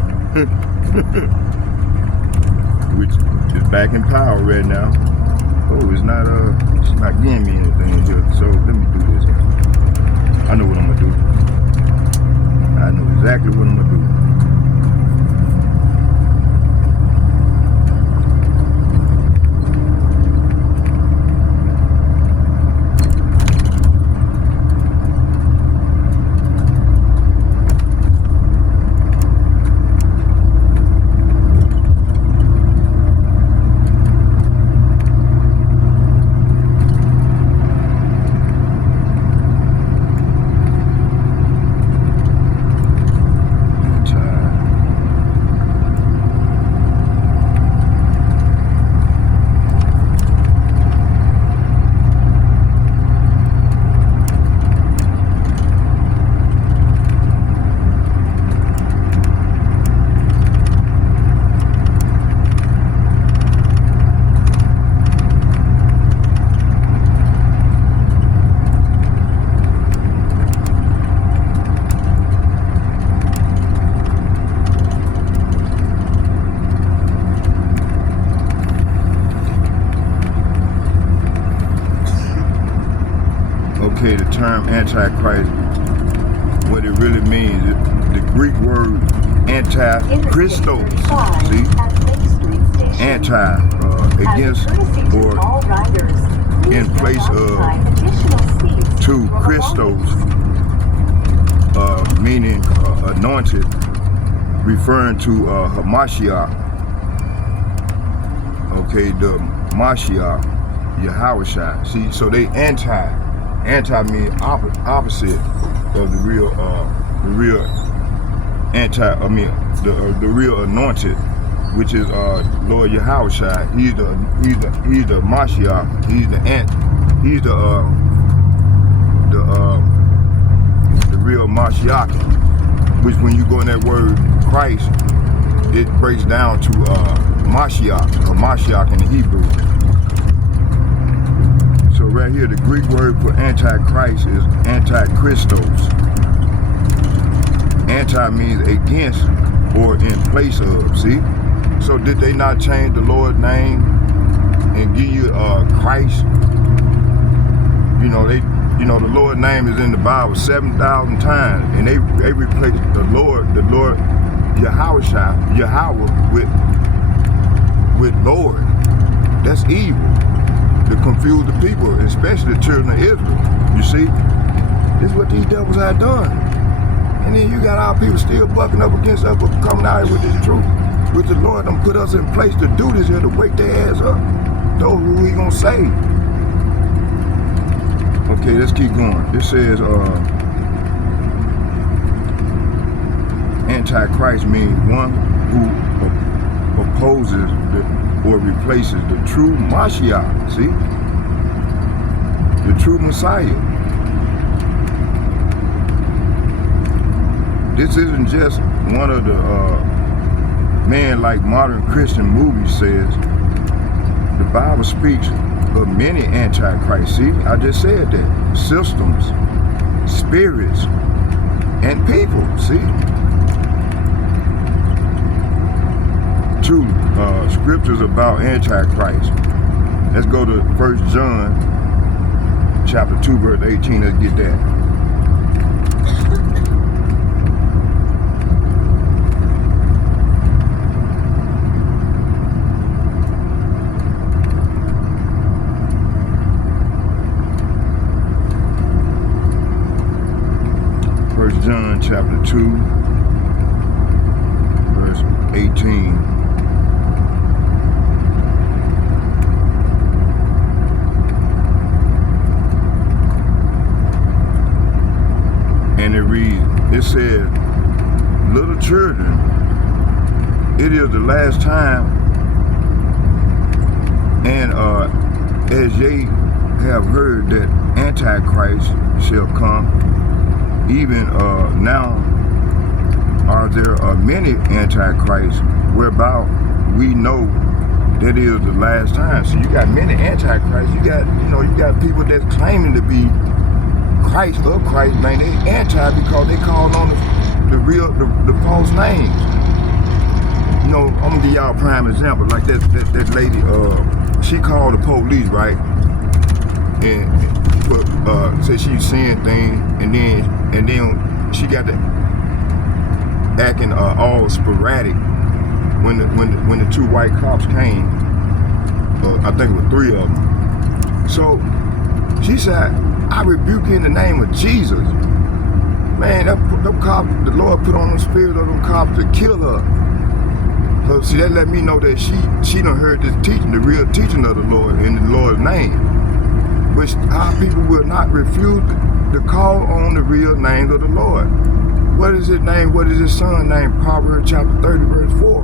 Which is back in power right now. Oh, it's not getting me anything here. So let me do this here. I know what I'm gonna do. I know exactly what I'm gonna do. Okay, the term Antichrist, what it really means, the Greek word anti-Christos, see? Anti, against, or in place of, to Christos, meaning anointed, referring to Hamashiach. Okay, the Mashiach, Yahushua. See, so they anti means opposite of the real the real anointed, which is Lord Yahushua. He's the Mashiach. He's the real Mashiach. Which when you go in that word Christ, it breaks down to Mashiach, or Mashiach in the Hebrew. So right here, the Greek word for Antichrist is Antichristos. Anti means against or in place of, see? So did they not change the Lord's name and give you Christ? You know, the Lord's name is in the Bible 7,000 times, and they replaced the Lord Yahweh with Lord. That's evil to confuse the people, especially the children of Israel. You see, this is what these devils have done. And then you got our people still bucking up against us, but coming out here with this truth, which the Lord done put us in place to do this here, to wake their ass up. Those who He gonna save. Okay, let's keep going. It says, Antichrist means one who opposes or replaces the true Mashiach, see? The true Messiah. This isn't just one of the man like modern Christian movies says. The Bible speaks of many antichrists. See, I just said that. Systems, spirits, and people, see? Two scriptures about Antichrist. Let's go to 1 John chapter 2, verse 18. Let's get that. John chapter 2, verse 18. And it reads, it says, little children, it is the last time, and as ye have heard that Antichrist shall come, even now are there many antichrists, whereby we know that is the last time. So you got many antichrists. You got people that's claiming to be Christ of Christ, man. They anti because they call on the false names. You know, I'm gonna give y'all a prime example. Like that lady, she called the police, right? And said she was seeing things, and then she got to acting all sporadic when the two white cops came. I think it was 3 of them. So she said, "I rebuke you in the name of Jesus." Man, them cops, the Lord put on the spirit of them cops to kill her. So see, that let me know that she done heard this teaching, the real teaching of the Lord in the Lord's name. But our people will not refuse to call on the real name of the Lord. What is His name? What is His Son's name? Proverbs chapter 30, verse 4.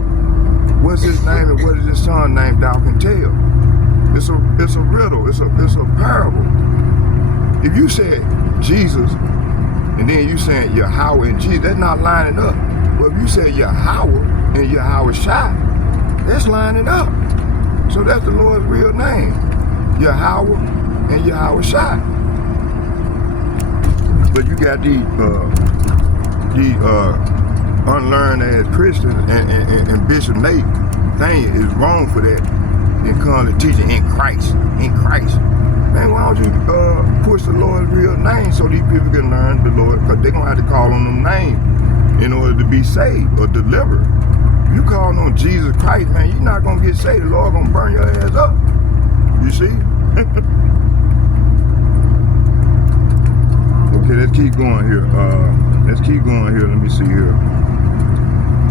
What's His name and what is His Son's name? Thou can tell. It's a riddle. It's a parable. If you said Jesus and then you saying Yahweh and Jesus, that's not lining up. But if you say Yahweh and Yahweh Shai, that's lining up. So that's the Lord's real name, Yahweh and Yahweh Shai. But you got these unlearned as Christians, and Bishop Nate thing is wrong for that. And currently teaching in Christ. Man, why don't you push the Lord's real name so these people can learn the Lord? Because they're gonna have to call on them names in order to be saved or delivered. If you call on Jesus Christ, man, you're not gonna get saved. The Lord gonna burn your ass up. You see? Okay, let's keep going here. Let me see here.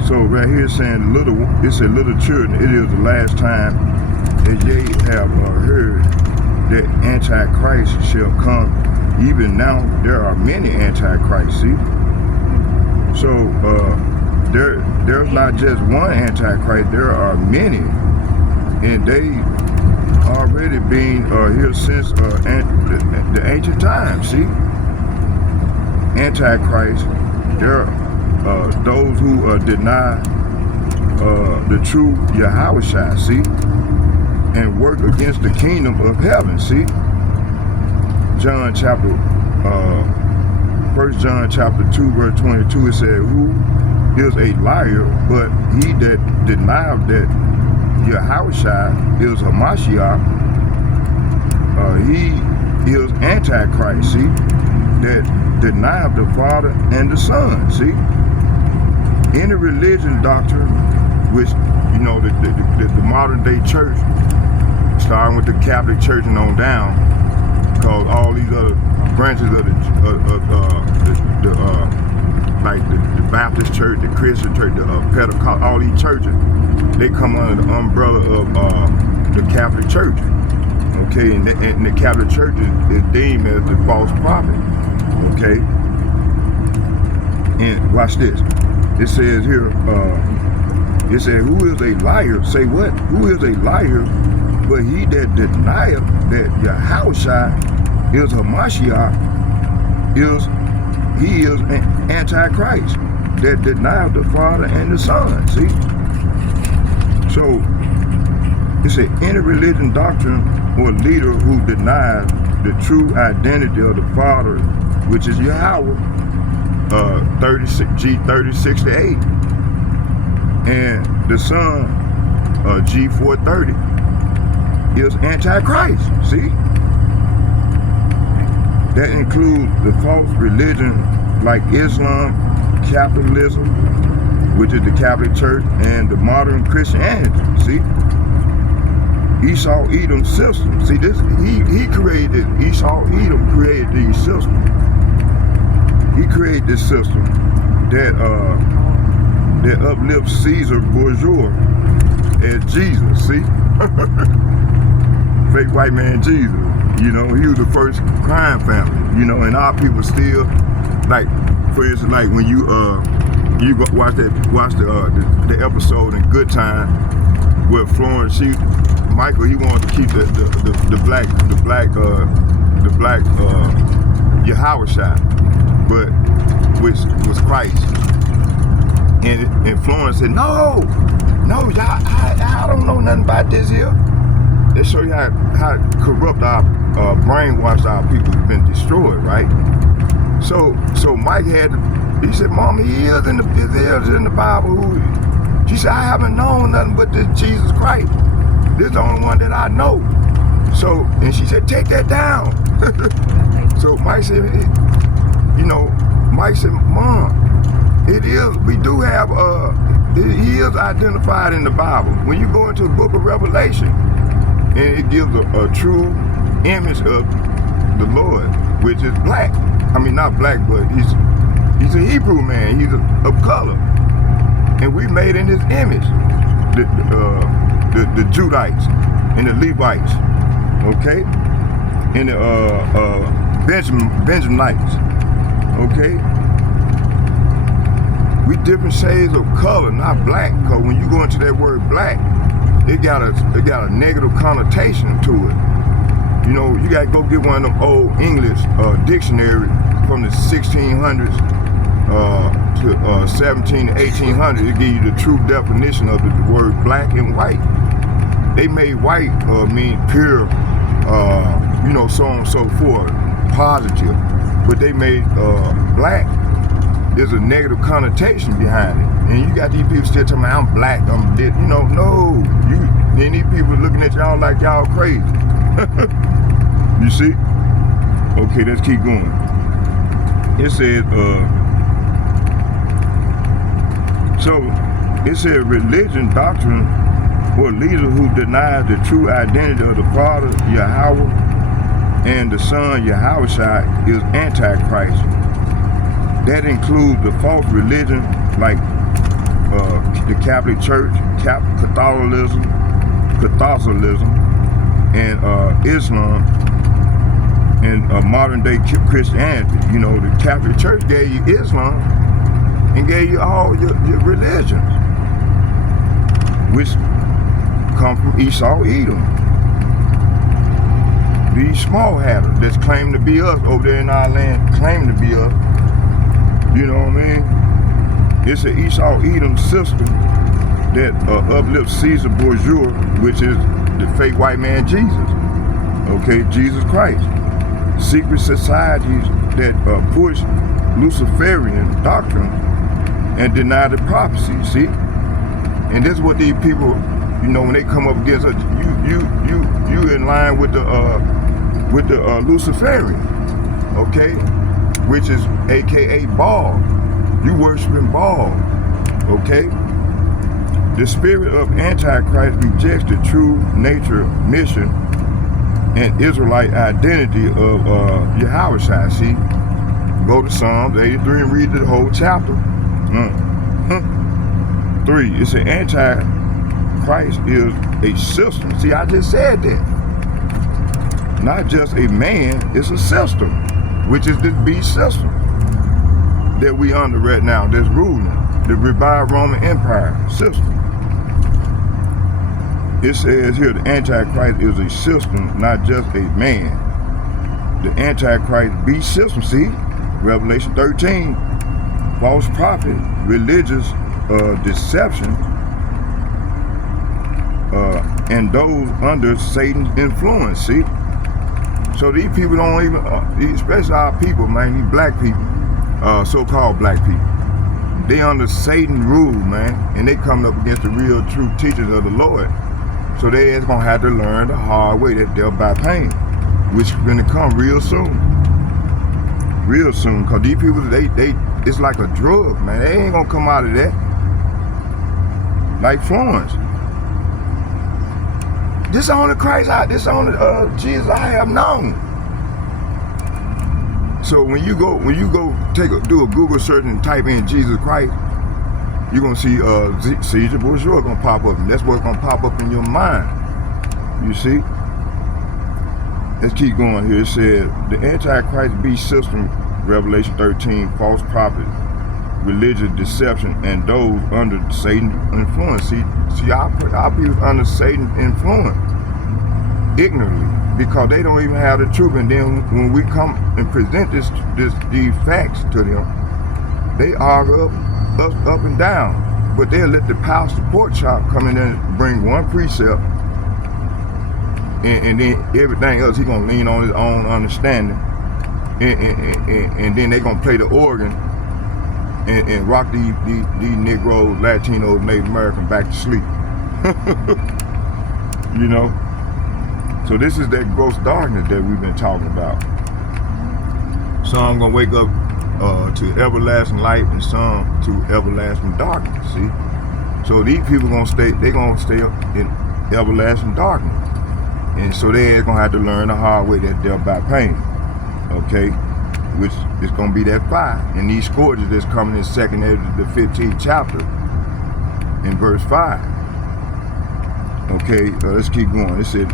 So right here it's saying it said little children, it is the last time that ye have heard that Antichrist shall come. Even now there are many Antichrists, see? So there's not just one Antichrist, there are many. And they already been here since the ancient times, see? Antichrist, there are those who deny the true Yahushua, see, and work against the kingdom of heaven, see. John chapter 1 John chapter 2 verse 22, it said, who is a liar but he that denieth that Yahushua is a Mashiach, he is Antichrist, see, that denieth the Father and the Son, see. Any religion doctrine, which, you know, the modern day church, starting with the Catholic Church and on down, because all these other branches of like the Baptist church, the Christian church, the Pentecost, all these churches, they come under the umbrella of the Catholic Church. Okay, and the Catholic Church is deemed as the false prophet. Okay, and watch this. It says here, it says, who is a liar? Say what? Who is a liar? But he that denieth that Yahushua is a Mashiach, he is an Antichrist that denieth the Father and the Son. See? So it said, any religion doctrine or leader who denies the true identity of the Father, which is Yahweh, G36:8, and the Son, G4:30, is Antichrist. See? That includes the false religion like Islam, capitalism, which is the Catholic Church, and the modern Christianity. See? Esau Edom system. See, this he created, Esau Edom created these systems. He created this system that uplifts Caesar Borgia as Jesus, see? Fake white man Jesus. You know, he was the first crime family, you know, and our people still, like, for instance, like when you go watch the episode in Good Time with Florence, Michael, he wanted to keep the black Yahushua, but which was Christ. And Florence said, no, y'all, I don't know nothing about this here. They show you how corrupt our brainwashed our people have been destroyed, right? So Mike he said, Mom, he is in the Bible. She said, I haven't known nothing but this Jesus Christ. This is the only one that I know. So, and she said, take that down. So Mike said, Mom, it is, we do have, he is identified in the Bible. When you go into the book of Revelation, and it gives a true image of the Lord, which is black. I mean, not black, but he's a Hebrew man. He's of color, and we made in his image. The Judites and the Levites, okay, and the Benjaminites, okay. We different shades of color, not black. Because when you go into that word black, it got a negative connotation to it. You know, you gotta go get one of them old English dictionaries from the 1600s to 17 to 1800s. It give you the true definition of the word black and white. They made white mean pure, so on and so forth, positive. But they made black, there's a negative connotation behind it. And you got these people still talking about, I'm black, I'm this. No. Then these people looking at y'all like y'all crazy. You see? Okay, let's keep going. It said, religion, doctrine, or leader who denies the true identity of the Father, Yahweh, and the Son, Yahushua, is Antichrist. That includes the false religion like the Catholic Church, Catholicism, and Islam, and modern day Christianity. You know, the Catholic Church gave you Islam and gave you all your religions, which come from Esau Edom. These small hatters that's claim to be us over there in our land, claim to be us. You know what I mean? It's an Esau Edom system that uplift Caesar Bourgeois, which is the fake white man Jesus. Okay, Jesus Christ. Secret societies that push Luciferian doctrine and deny the prophecy. See, and this is what these people, you know, when they come up against us, you in line with the Luciferian, okay, which is AKA Baal. You worshiping Baal, okay. The spirit of Antichrist rejects the true nature, mission, and Israelite identity of Yahushua. See, go to Psalms 83 and read the whole chapter. 3, it says Antichrist is a system. See, I just said that. Not just a man, it's a system, which is this beast system that we under right now, that's ruling the revived Roman Empire system. It says here the Antichrist is a system, not just a man. The Antichrist beast system, see, Revelation 13, false prophet, religious deception, and those under Satan's influence, see. So these people don't even, especially our people, man, these black people, so-called black people, they under Satan's rule, man, and they coming up against the real true teachers of the Lord. So they is gonna have to learn the hard way, that death by pain, which is gonna come real soon. Real soon, cause these people, they it's like a drug, man. They ain't gonna come out of that. Like Florence. This only Christ this only Jesus I have known. So when you go do a Google search and type in Jesus Christ, you're gonna see Caesar Bourgeois gonna pop up, and that's what's gonna pop up in your mind. You see? Let's keep going here. It said the Antichrist beast system, Revelation 13, false prophet, religious deception, and those under Satan's influence. See, our people under Satan's influence ignorantly, because they don't even have the truth. And then when we come and present these facts to them, they argue up and down. But they'll let the pastor pork chop come in and bring one precept, and then everything else he gonna lean on his own understanding, and then they gonna play the organ and rock these Negroes, Latinos, Native Americans back to sleep. You know? So this is that gross darkness that we've been talking about. Some gonna wake up to everlasting light, and some to everlasting darkness. See? So these people gonna stay up in everlasting darkness. And so they're gonna have to learn the hard way, that death by pain. Okay? Which is gonna be that fire. And these scourges that's coming in 2nd Ezra, the 15th chapter, in verse 5. Okay, let's keep going. It said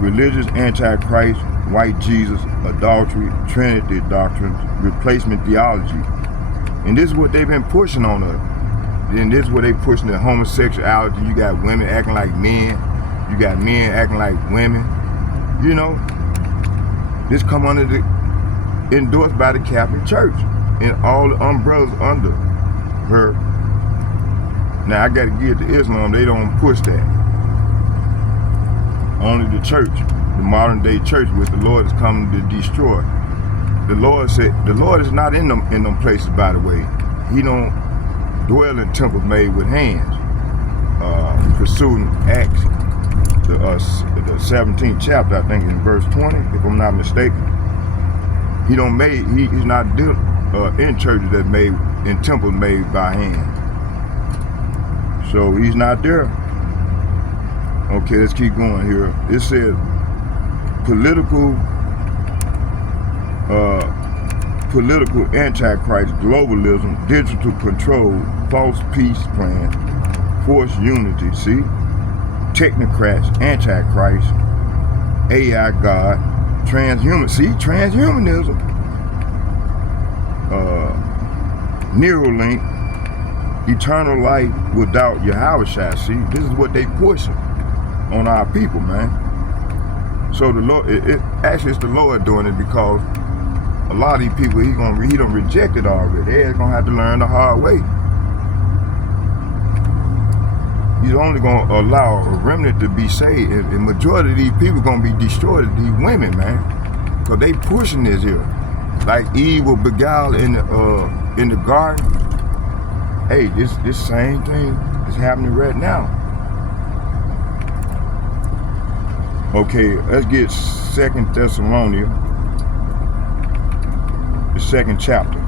religious Antichrist, white Jesus, adultery, Trinity doctrines, replacement theology. And this is what they've been pushing on us. Then this is what they pushing, the homosexuality. You got women acting like men. You got men acting like women. You know, this come under the, endorsed by the Catholic Church and all the umbrellas under her. Now I gotta give it to Islam, they don't push that. Only the church, the modern day church, which the Lord is coming to destroy. The Lord said, the Lord is not in them places, by the way. He don't dwell in temples made with hands. Pursuing Acts, the 17th chapter, I think in verse 20, if I'm not mistaken. He's not in churches that made, in temples made by hand. So he's not there. Okay, let's keep going here. It says political antichrist, globalism, digital control, false peace plan, forced unity, see? Technocrats, antichrist, AI God, transhuman, see, transhumanism, Neuralink, eternal life without Yahushua, see, this is what they pushing on our people, man. So the Lord, actually it's the Lord doing it, because a lot of these people, he done rejected already. They're gonna have to learn the hard way. He's only going to allow a remnant to be saved. And the majority of these people going to be destroyed, these women, man. Because they pushing this here. Like Eve was beguiled in the garden. Hey, this same thing is happening right now. Okay, let's get 2 Thessalonians, the 2nd chapter.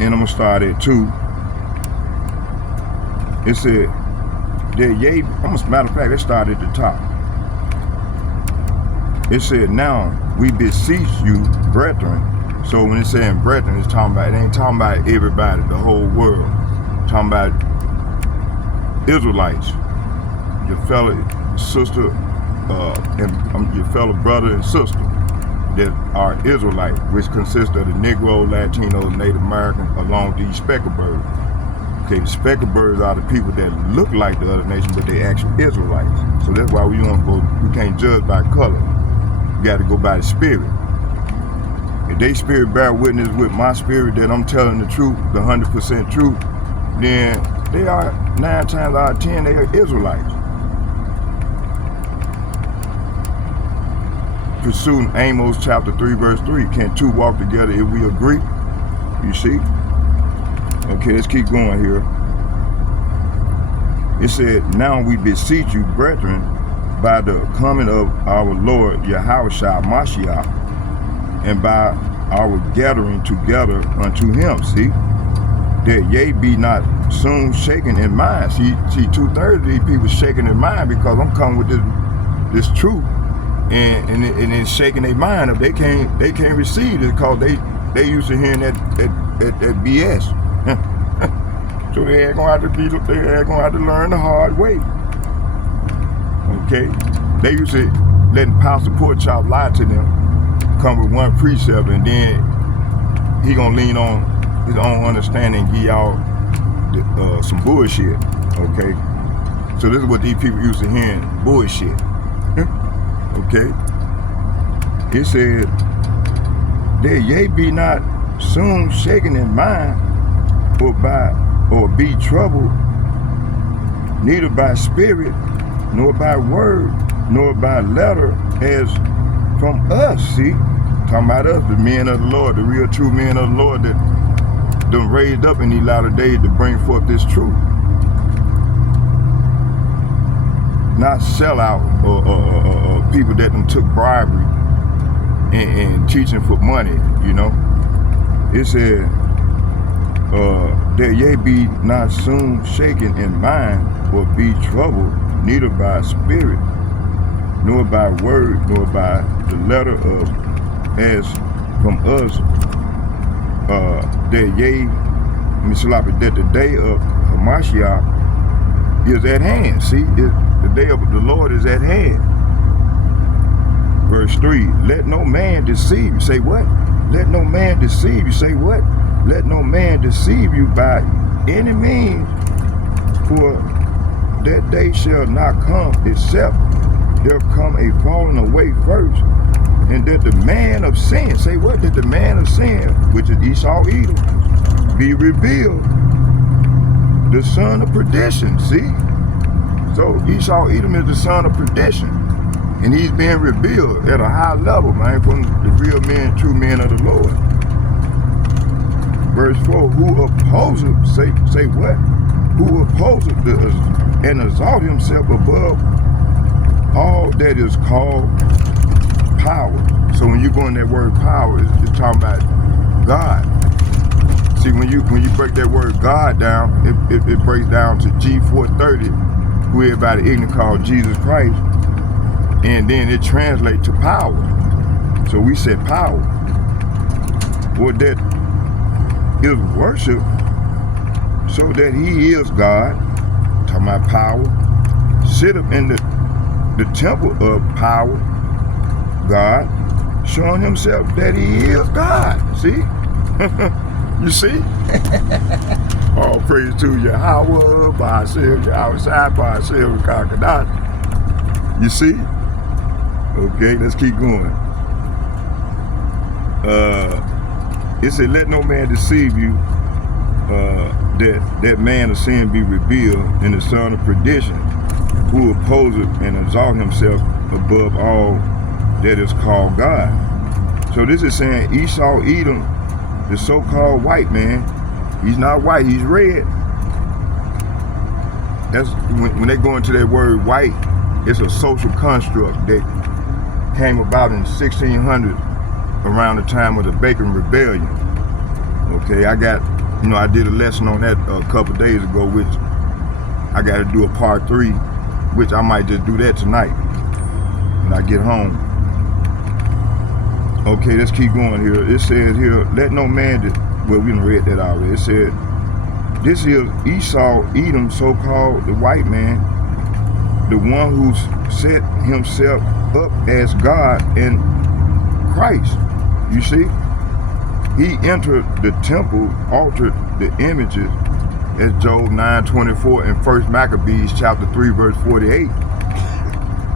And I'm gonna start at 2. It said, matter of fact, let's start at the top. It said, now we beseech you, brethren. So when it's saying brethren, it's talking about, it ain't talking about everybody, the whole world. It's talking about Israelites, your fellow sister, and your fellow brother and sister that are Israelite, which consists of the Negro, Latino, Native American, along with these speckled birds. Okay, the speckled birds are the people that look like the other nation, but they actually Israelites. So that's why we can't judge by color. You got to go by the spirit. If they spirit bear witness with my spirit that I'm telling the truth, the 100% truth, then they are 9 times out of 10 they are Israelites. Pursuing Amos chapter 3 verse 3, can two walk together if we agree? You see? Okay, let's keep going here. It said, now we beseech you, brethren, by the coming of our Lord Yahushua Mashiach, and by our gathering together unto him, see, that ye be not soon shaken in mind. See 2/3 of these people shaking in mind because I'm coming with this truth, and it's shaking their mind up. They can't receive it because they used to hearing that BS. So they ain't gonna have to learn the hard way. Okay, they used to letting Pastor Porkchop lie to them, come with one precept, and then he gonna lean on his own understanding and give y'all some bullshit. Okay, so this is what these people used to hearing, bullshit. Okay, it said that ye be not soon shaken in mind, or be troubled, neither by spirit, nor by word, nor by letter, as from us. See, talking about us, the men of the Lord, the real true men of the Lord that done raised up in these latter days to bring forth this truth. Not sell out or people that done took bribery and teaching for money, you know. It said, that ye be not soon shaken in mind, or be troubled, neither by spirit, nor by word, nor by the letter of, as from us, that the day of Hamashiach is at hand. See, the day of the Lord is at hand. Verse 3, let no man deceive you. Say what? Let no man deceive you. Say what? Let no man deceive you by any means, for that day shall not come except there come a falling away first, and that the man of sin, say what? That the man of sin, which is Esau Edom, be revealed, the son of perdition. See? So Esau Edom is the son of perdition, and he's being revealed at a high level, man, from the real men, true men of the Lord. Verse 4, who opposes, say what? Who opposes and exalt himself above all that is called power. So when you go in that word power, it's talking about God. See, when you break that word God down, it breaks down to G430, who everybody ignorant called Jesus Christ, and then it translates to power. So we said power. Or that is worship, so that he is God, talking about power, sit up in the temple of power, God, showing himself that he is God. See? You see? All praise to Yahweh, by Hashem, outside by Hashem, Kakadot. You see? Okay, let's keep going. It said, let no man deceive you, that man of sin be revealed, and the son of perdition, who opposeth and exalt himself above all that is called God. So this is saying Esau, Edom, the so-called white man, he's not white, he's red. That's when they go into that word white, it's a social construct that came about in 1600 around the time of the Bacon Rebellion. Okay, I did a lesson on that a couple days ago, which I got to do a part 3, which I might just do that tonight when I get home. Okay, let's keep going here. It says here, let no man, well, we done read that already. It said, this is Esau, Edom, so-called the white man, the one who set himself up as God in Christ. You see? He entered the temple, altered the images, as Job 9:24 and 1 Maccabees chapter 3 verse 48.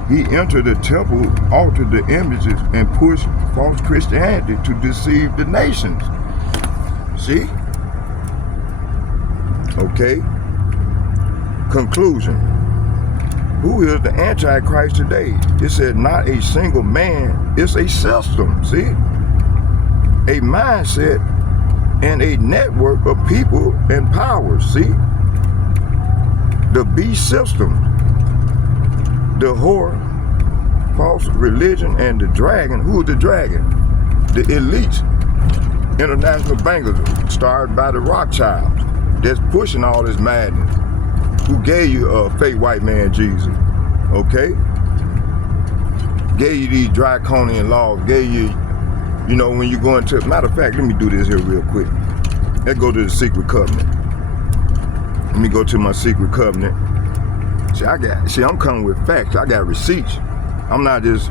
He entered the temple, altered the images, and pushed false Christianity to deceive the nations. See? Okay. Conclusion. Who is the Antichrist today? It said not a single man, it's a system, see? A mindset and a network of people and powers, see? The beast system, the whore, false religion, and the dragon. Who is the dragon? The elites, international bankers, started by the Rothschilds, that's pushing all this madness. Who gave you a fake white man, Jesus? Okay? Gave you these draconian laws, gave you, you know, when you go into, matter of fact, let me do this here real quick. Let's go to the secret covenant. Let me go to my secret covenant. See, I'm coming with facts. I got receipts. I'm not just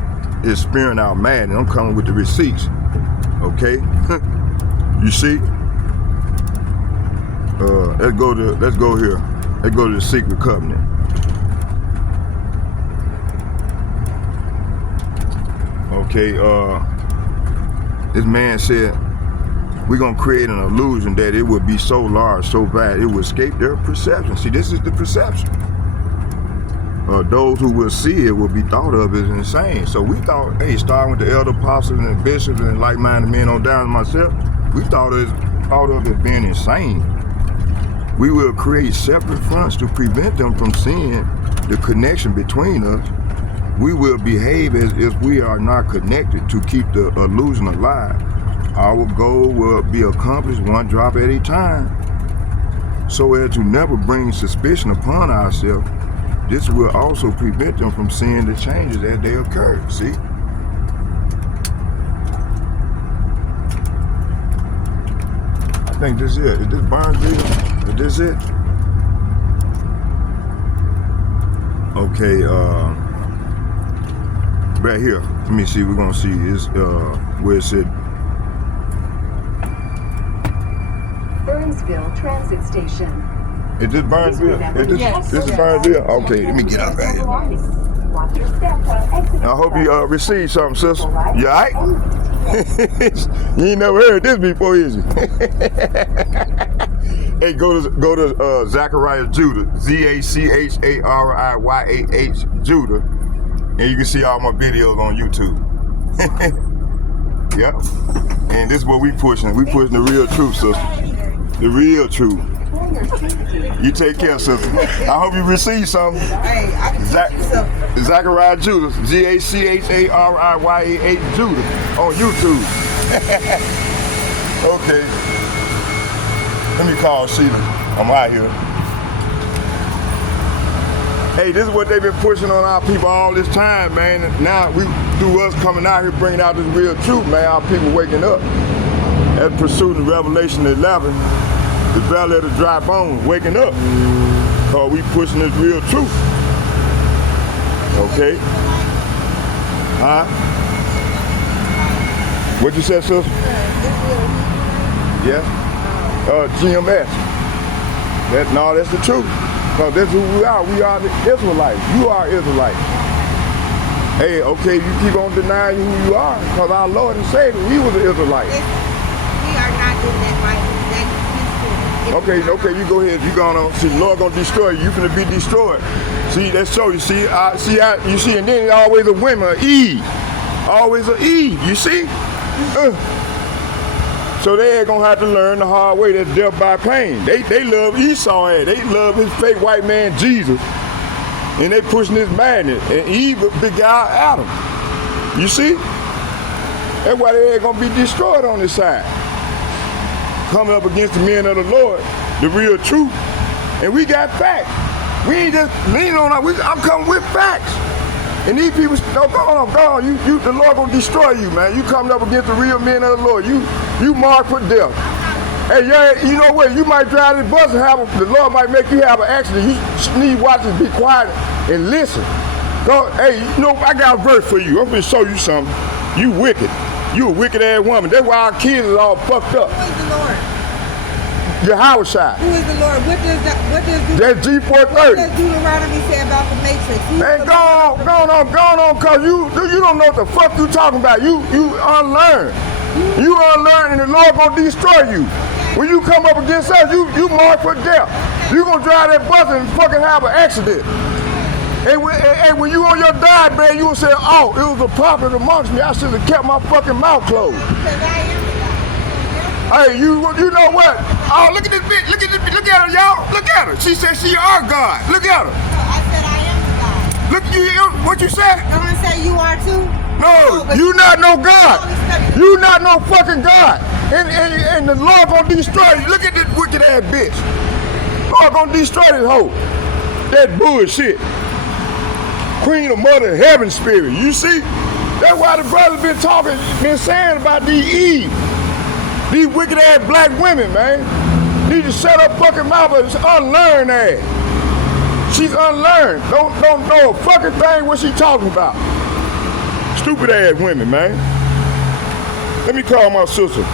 spearing out madness. I'm coming with the receipts. Okay? You see? Let's go here. Let's go to the secret covenant. Okay, this man said, we're gonna create an illusion that it would be so large, so vast, it would escape their perception. See, this is the perception. Those who will see it will be thought of as insane. So we thought, hey, starting with the elder apostles and bishops and like-minded men on down to myself, we thought of it being insane. We will create separate fronts to prevent them from seeing the connection between us. We will behave as if we are not connected to keep the illusion alive. Our goal will be accomplished one drop at a time, so as to never bring suspicion upon ourselves. This will also prevent them from seeing the changes as they occur. See? I think this is it. Is this Barnesville? Is this it? Okay, right here. Let me see. We're gonna see this where it said Burnsville Transit Station. is this Barnesville? Yes. This is Barnesville? Okay, let me get up right here. I hope you receive something, sister. You alright? You ain't never heard this before, is you? Hey, go to Zachariah Judah, ZACHARIYAH Judah, and you can see all my videos on YouTube. Yep. And this is what we pushing. We pushing the real truth, sister. The real truth. You take care, sister. I hope you receive something. Hey, I can teach you something. Zachariah Judah, ZACHARIYAH Judah on YouTube. Okay. Let me call Sheila. I'm out here. Hey, this is what they've been pushing on our people all this time, man. Now, through us coming out here bringing out this real truth, man, our people waking up. As pursued in Revelation 11, the valley of the dry bones waking up. Because we pushing this real truth. Okay? Huh? What you said, sister? Yeah? GMS. No, that's the truth. So that's who we are. We are the Israelites. You are Israelites. Hey, okay, you keep on denying who you are, because our Lord and Savior, He was an Israelite. Listen, we are not in that Bible. Okay, you go ahead. You going on. See, the Lord gonna destroy you. You finna be destroyed. See, that's so. You see, you see, and then always a woman, Eve, always a Eve. You see. So they ain't gonna have to learn the hard way. That's death by pain. They love Esau. They love his fake white man Jesus, and they pushing his madness. And Eve beguiled Adam. You see. That's why they ain't gonna be destroyed on this side. Coming up against the men of the Lord, the real truth, and we got facts. We ain't just leaning on that. I'm coming with facts. And these people, no, go on. The Lord gonna destroy you, man. You coming up against the real men of the Lord. You marked for death. Hey, yeah, you know what? You might drive this bus and the Lord might make you have an accident. You need to watch this, be quiet and listen. Go, hey, you know, I got a verse for you. I'm gonna show you something. You wicked. You a wicked ass woman. That's why our kids is all fucked up. Who is the Lord? Yahweh side. Who is the Lord? What does That's G430. What does Deuteronomy say about the matrix? Man, go on, cause you don't know what the fuck you talking about. You unlearned. You unlearned, and the Lord gonna destroy you. When you come up against us, you marked for death. You gonna drive that bus and fucking have an accident. And when you on your deathbed, you will say, oh, it was a prophet amongst me. I should have kept my fucking mouth closed. Because I am the God. Hey, you know what? Oh, look at this bitch. Look at her, y'all. Look at her. She said she are God. Look at her. No, I said I am the God. Look, what you said? I'm going to say you are too. No, you not no God. You not no fucking God. And the Lord gonna destroy you. Look at this wicked ass bitch. Lord gonna destroy this hoe. That bullshit. Queen of Mother Heaven spirit. You see? That's why the brothers been saying about these Eve. These wicked ass black women, man. Need to shut up fucking mouth, but it's unlearned ass. She's unlearned. Don't know a fucking thing what she talking about. Stupid ass women, man. Let me call my sister.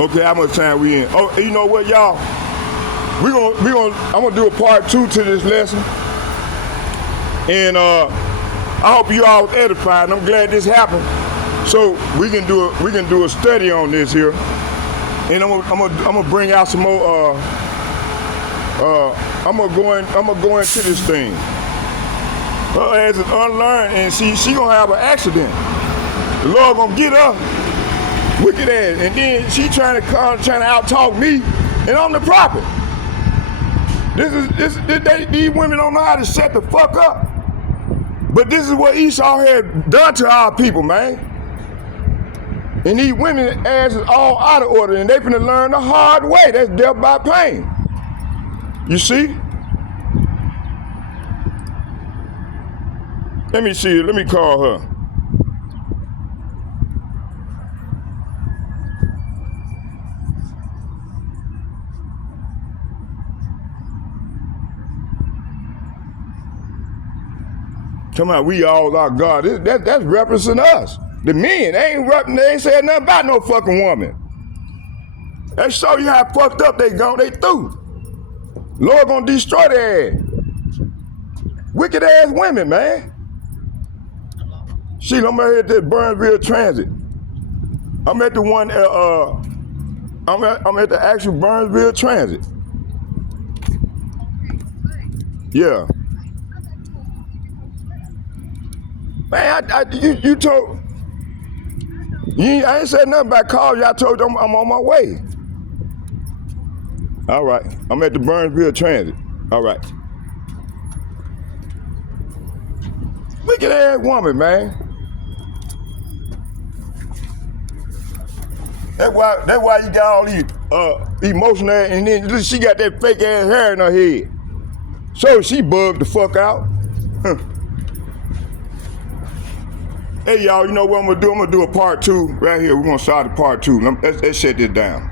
Okay, how much time we in? Oh, you know what, y'all? I'm gonna do a part 2 to this lesson, and I hope you all edified. And I'm glad this happened, so we can do a study on this here, and I'm gonna bring out some more. I'm gonna go into this thing. Her ass is unlearned, and she gonna have an accident. The Lord gonna get her. Wicked ass, and then she trying to out-talk me, and I'm the prophet. These women don't know how to shut the fuck up. But this is what Esau had done to our people, man. And these women ass is all out of order, and they finna learn the hard way. That's death by pain. You see? Let me see. Let me call her. Come on, we all are God. That's referencing us. The men, they ain't saying nothing about no fucking woman. They show you how fucked up they through. Lord gonna destroy their ass. Wicked ass women, man. Shit, I'm out here at this Burnsville Transit. I'm at the one, I'm at the actual Burnsville Transit. Yeah. Man, you told, I ain't said nothing about call you. I told you I'm on my way. All right, I'm at the Burnsville Transit. All right. Wicked ass woman, man. That's why you got all these emotional, and then she got that fake ass hair in her head. So she bugged the fuck out. Huh. Hey y'all, you know what I'm gonna do? I'm gonna do a part 2 right here. We're gonna start a part 2. Let's shut this down.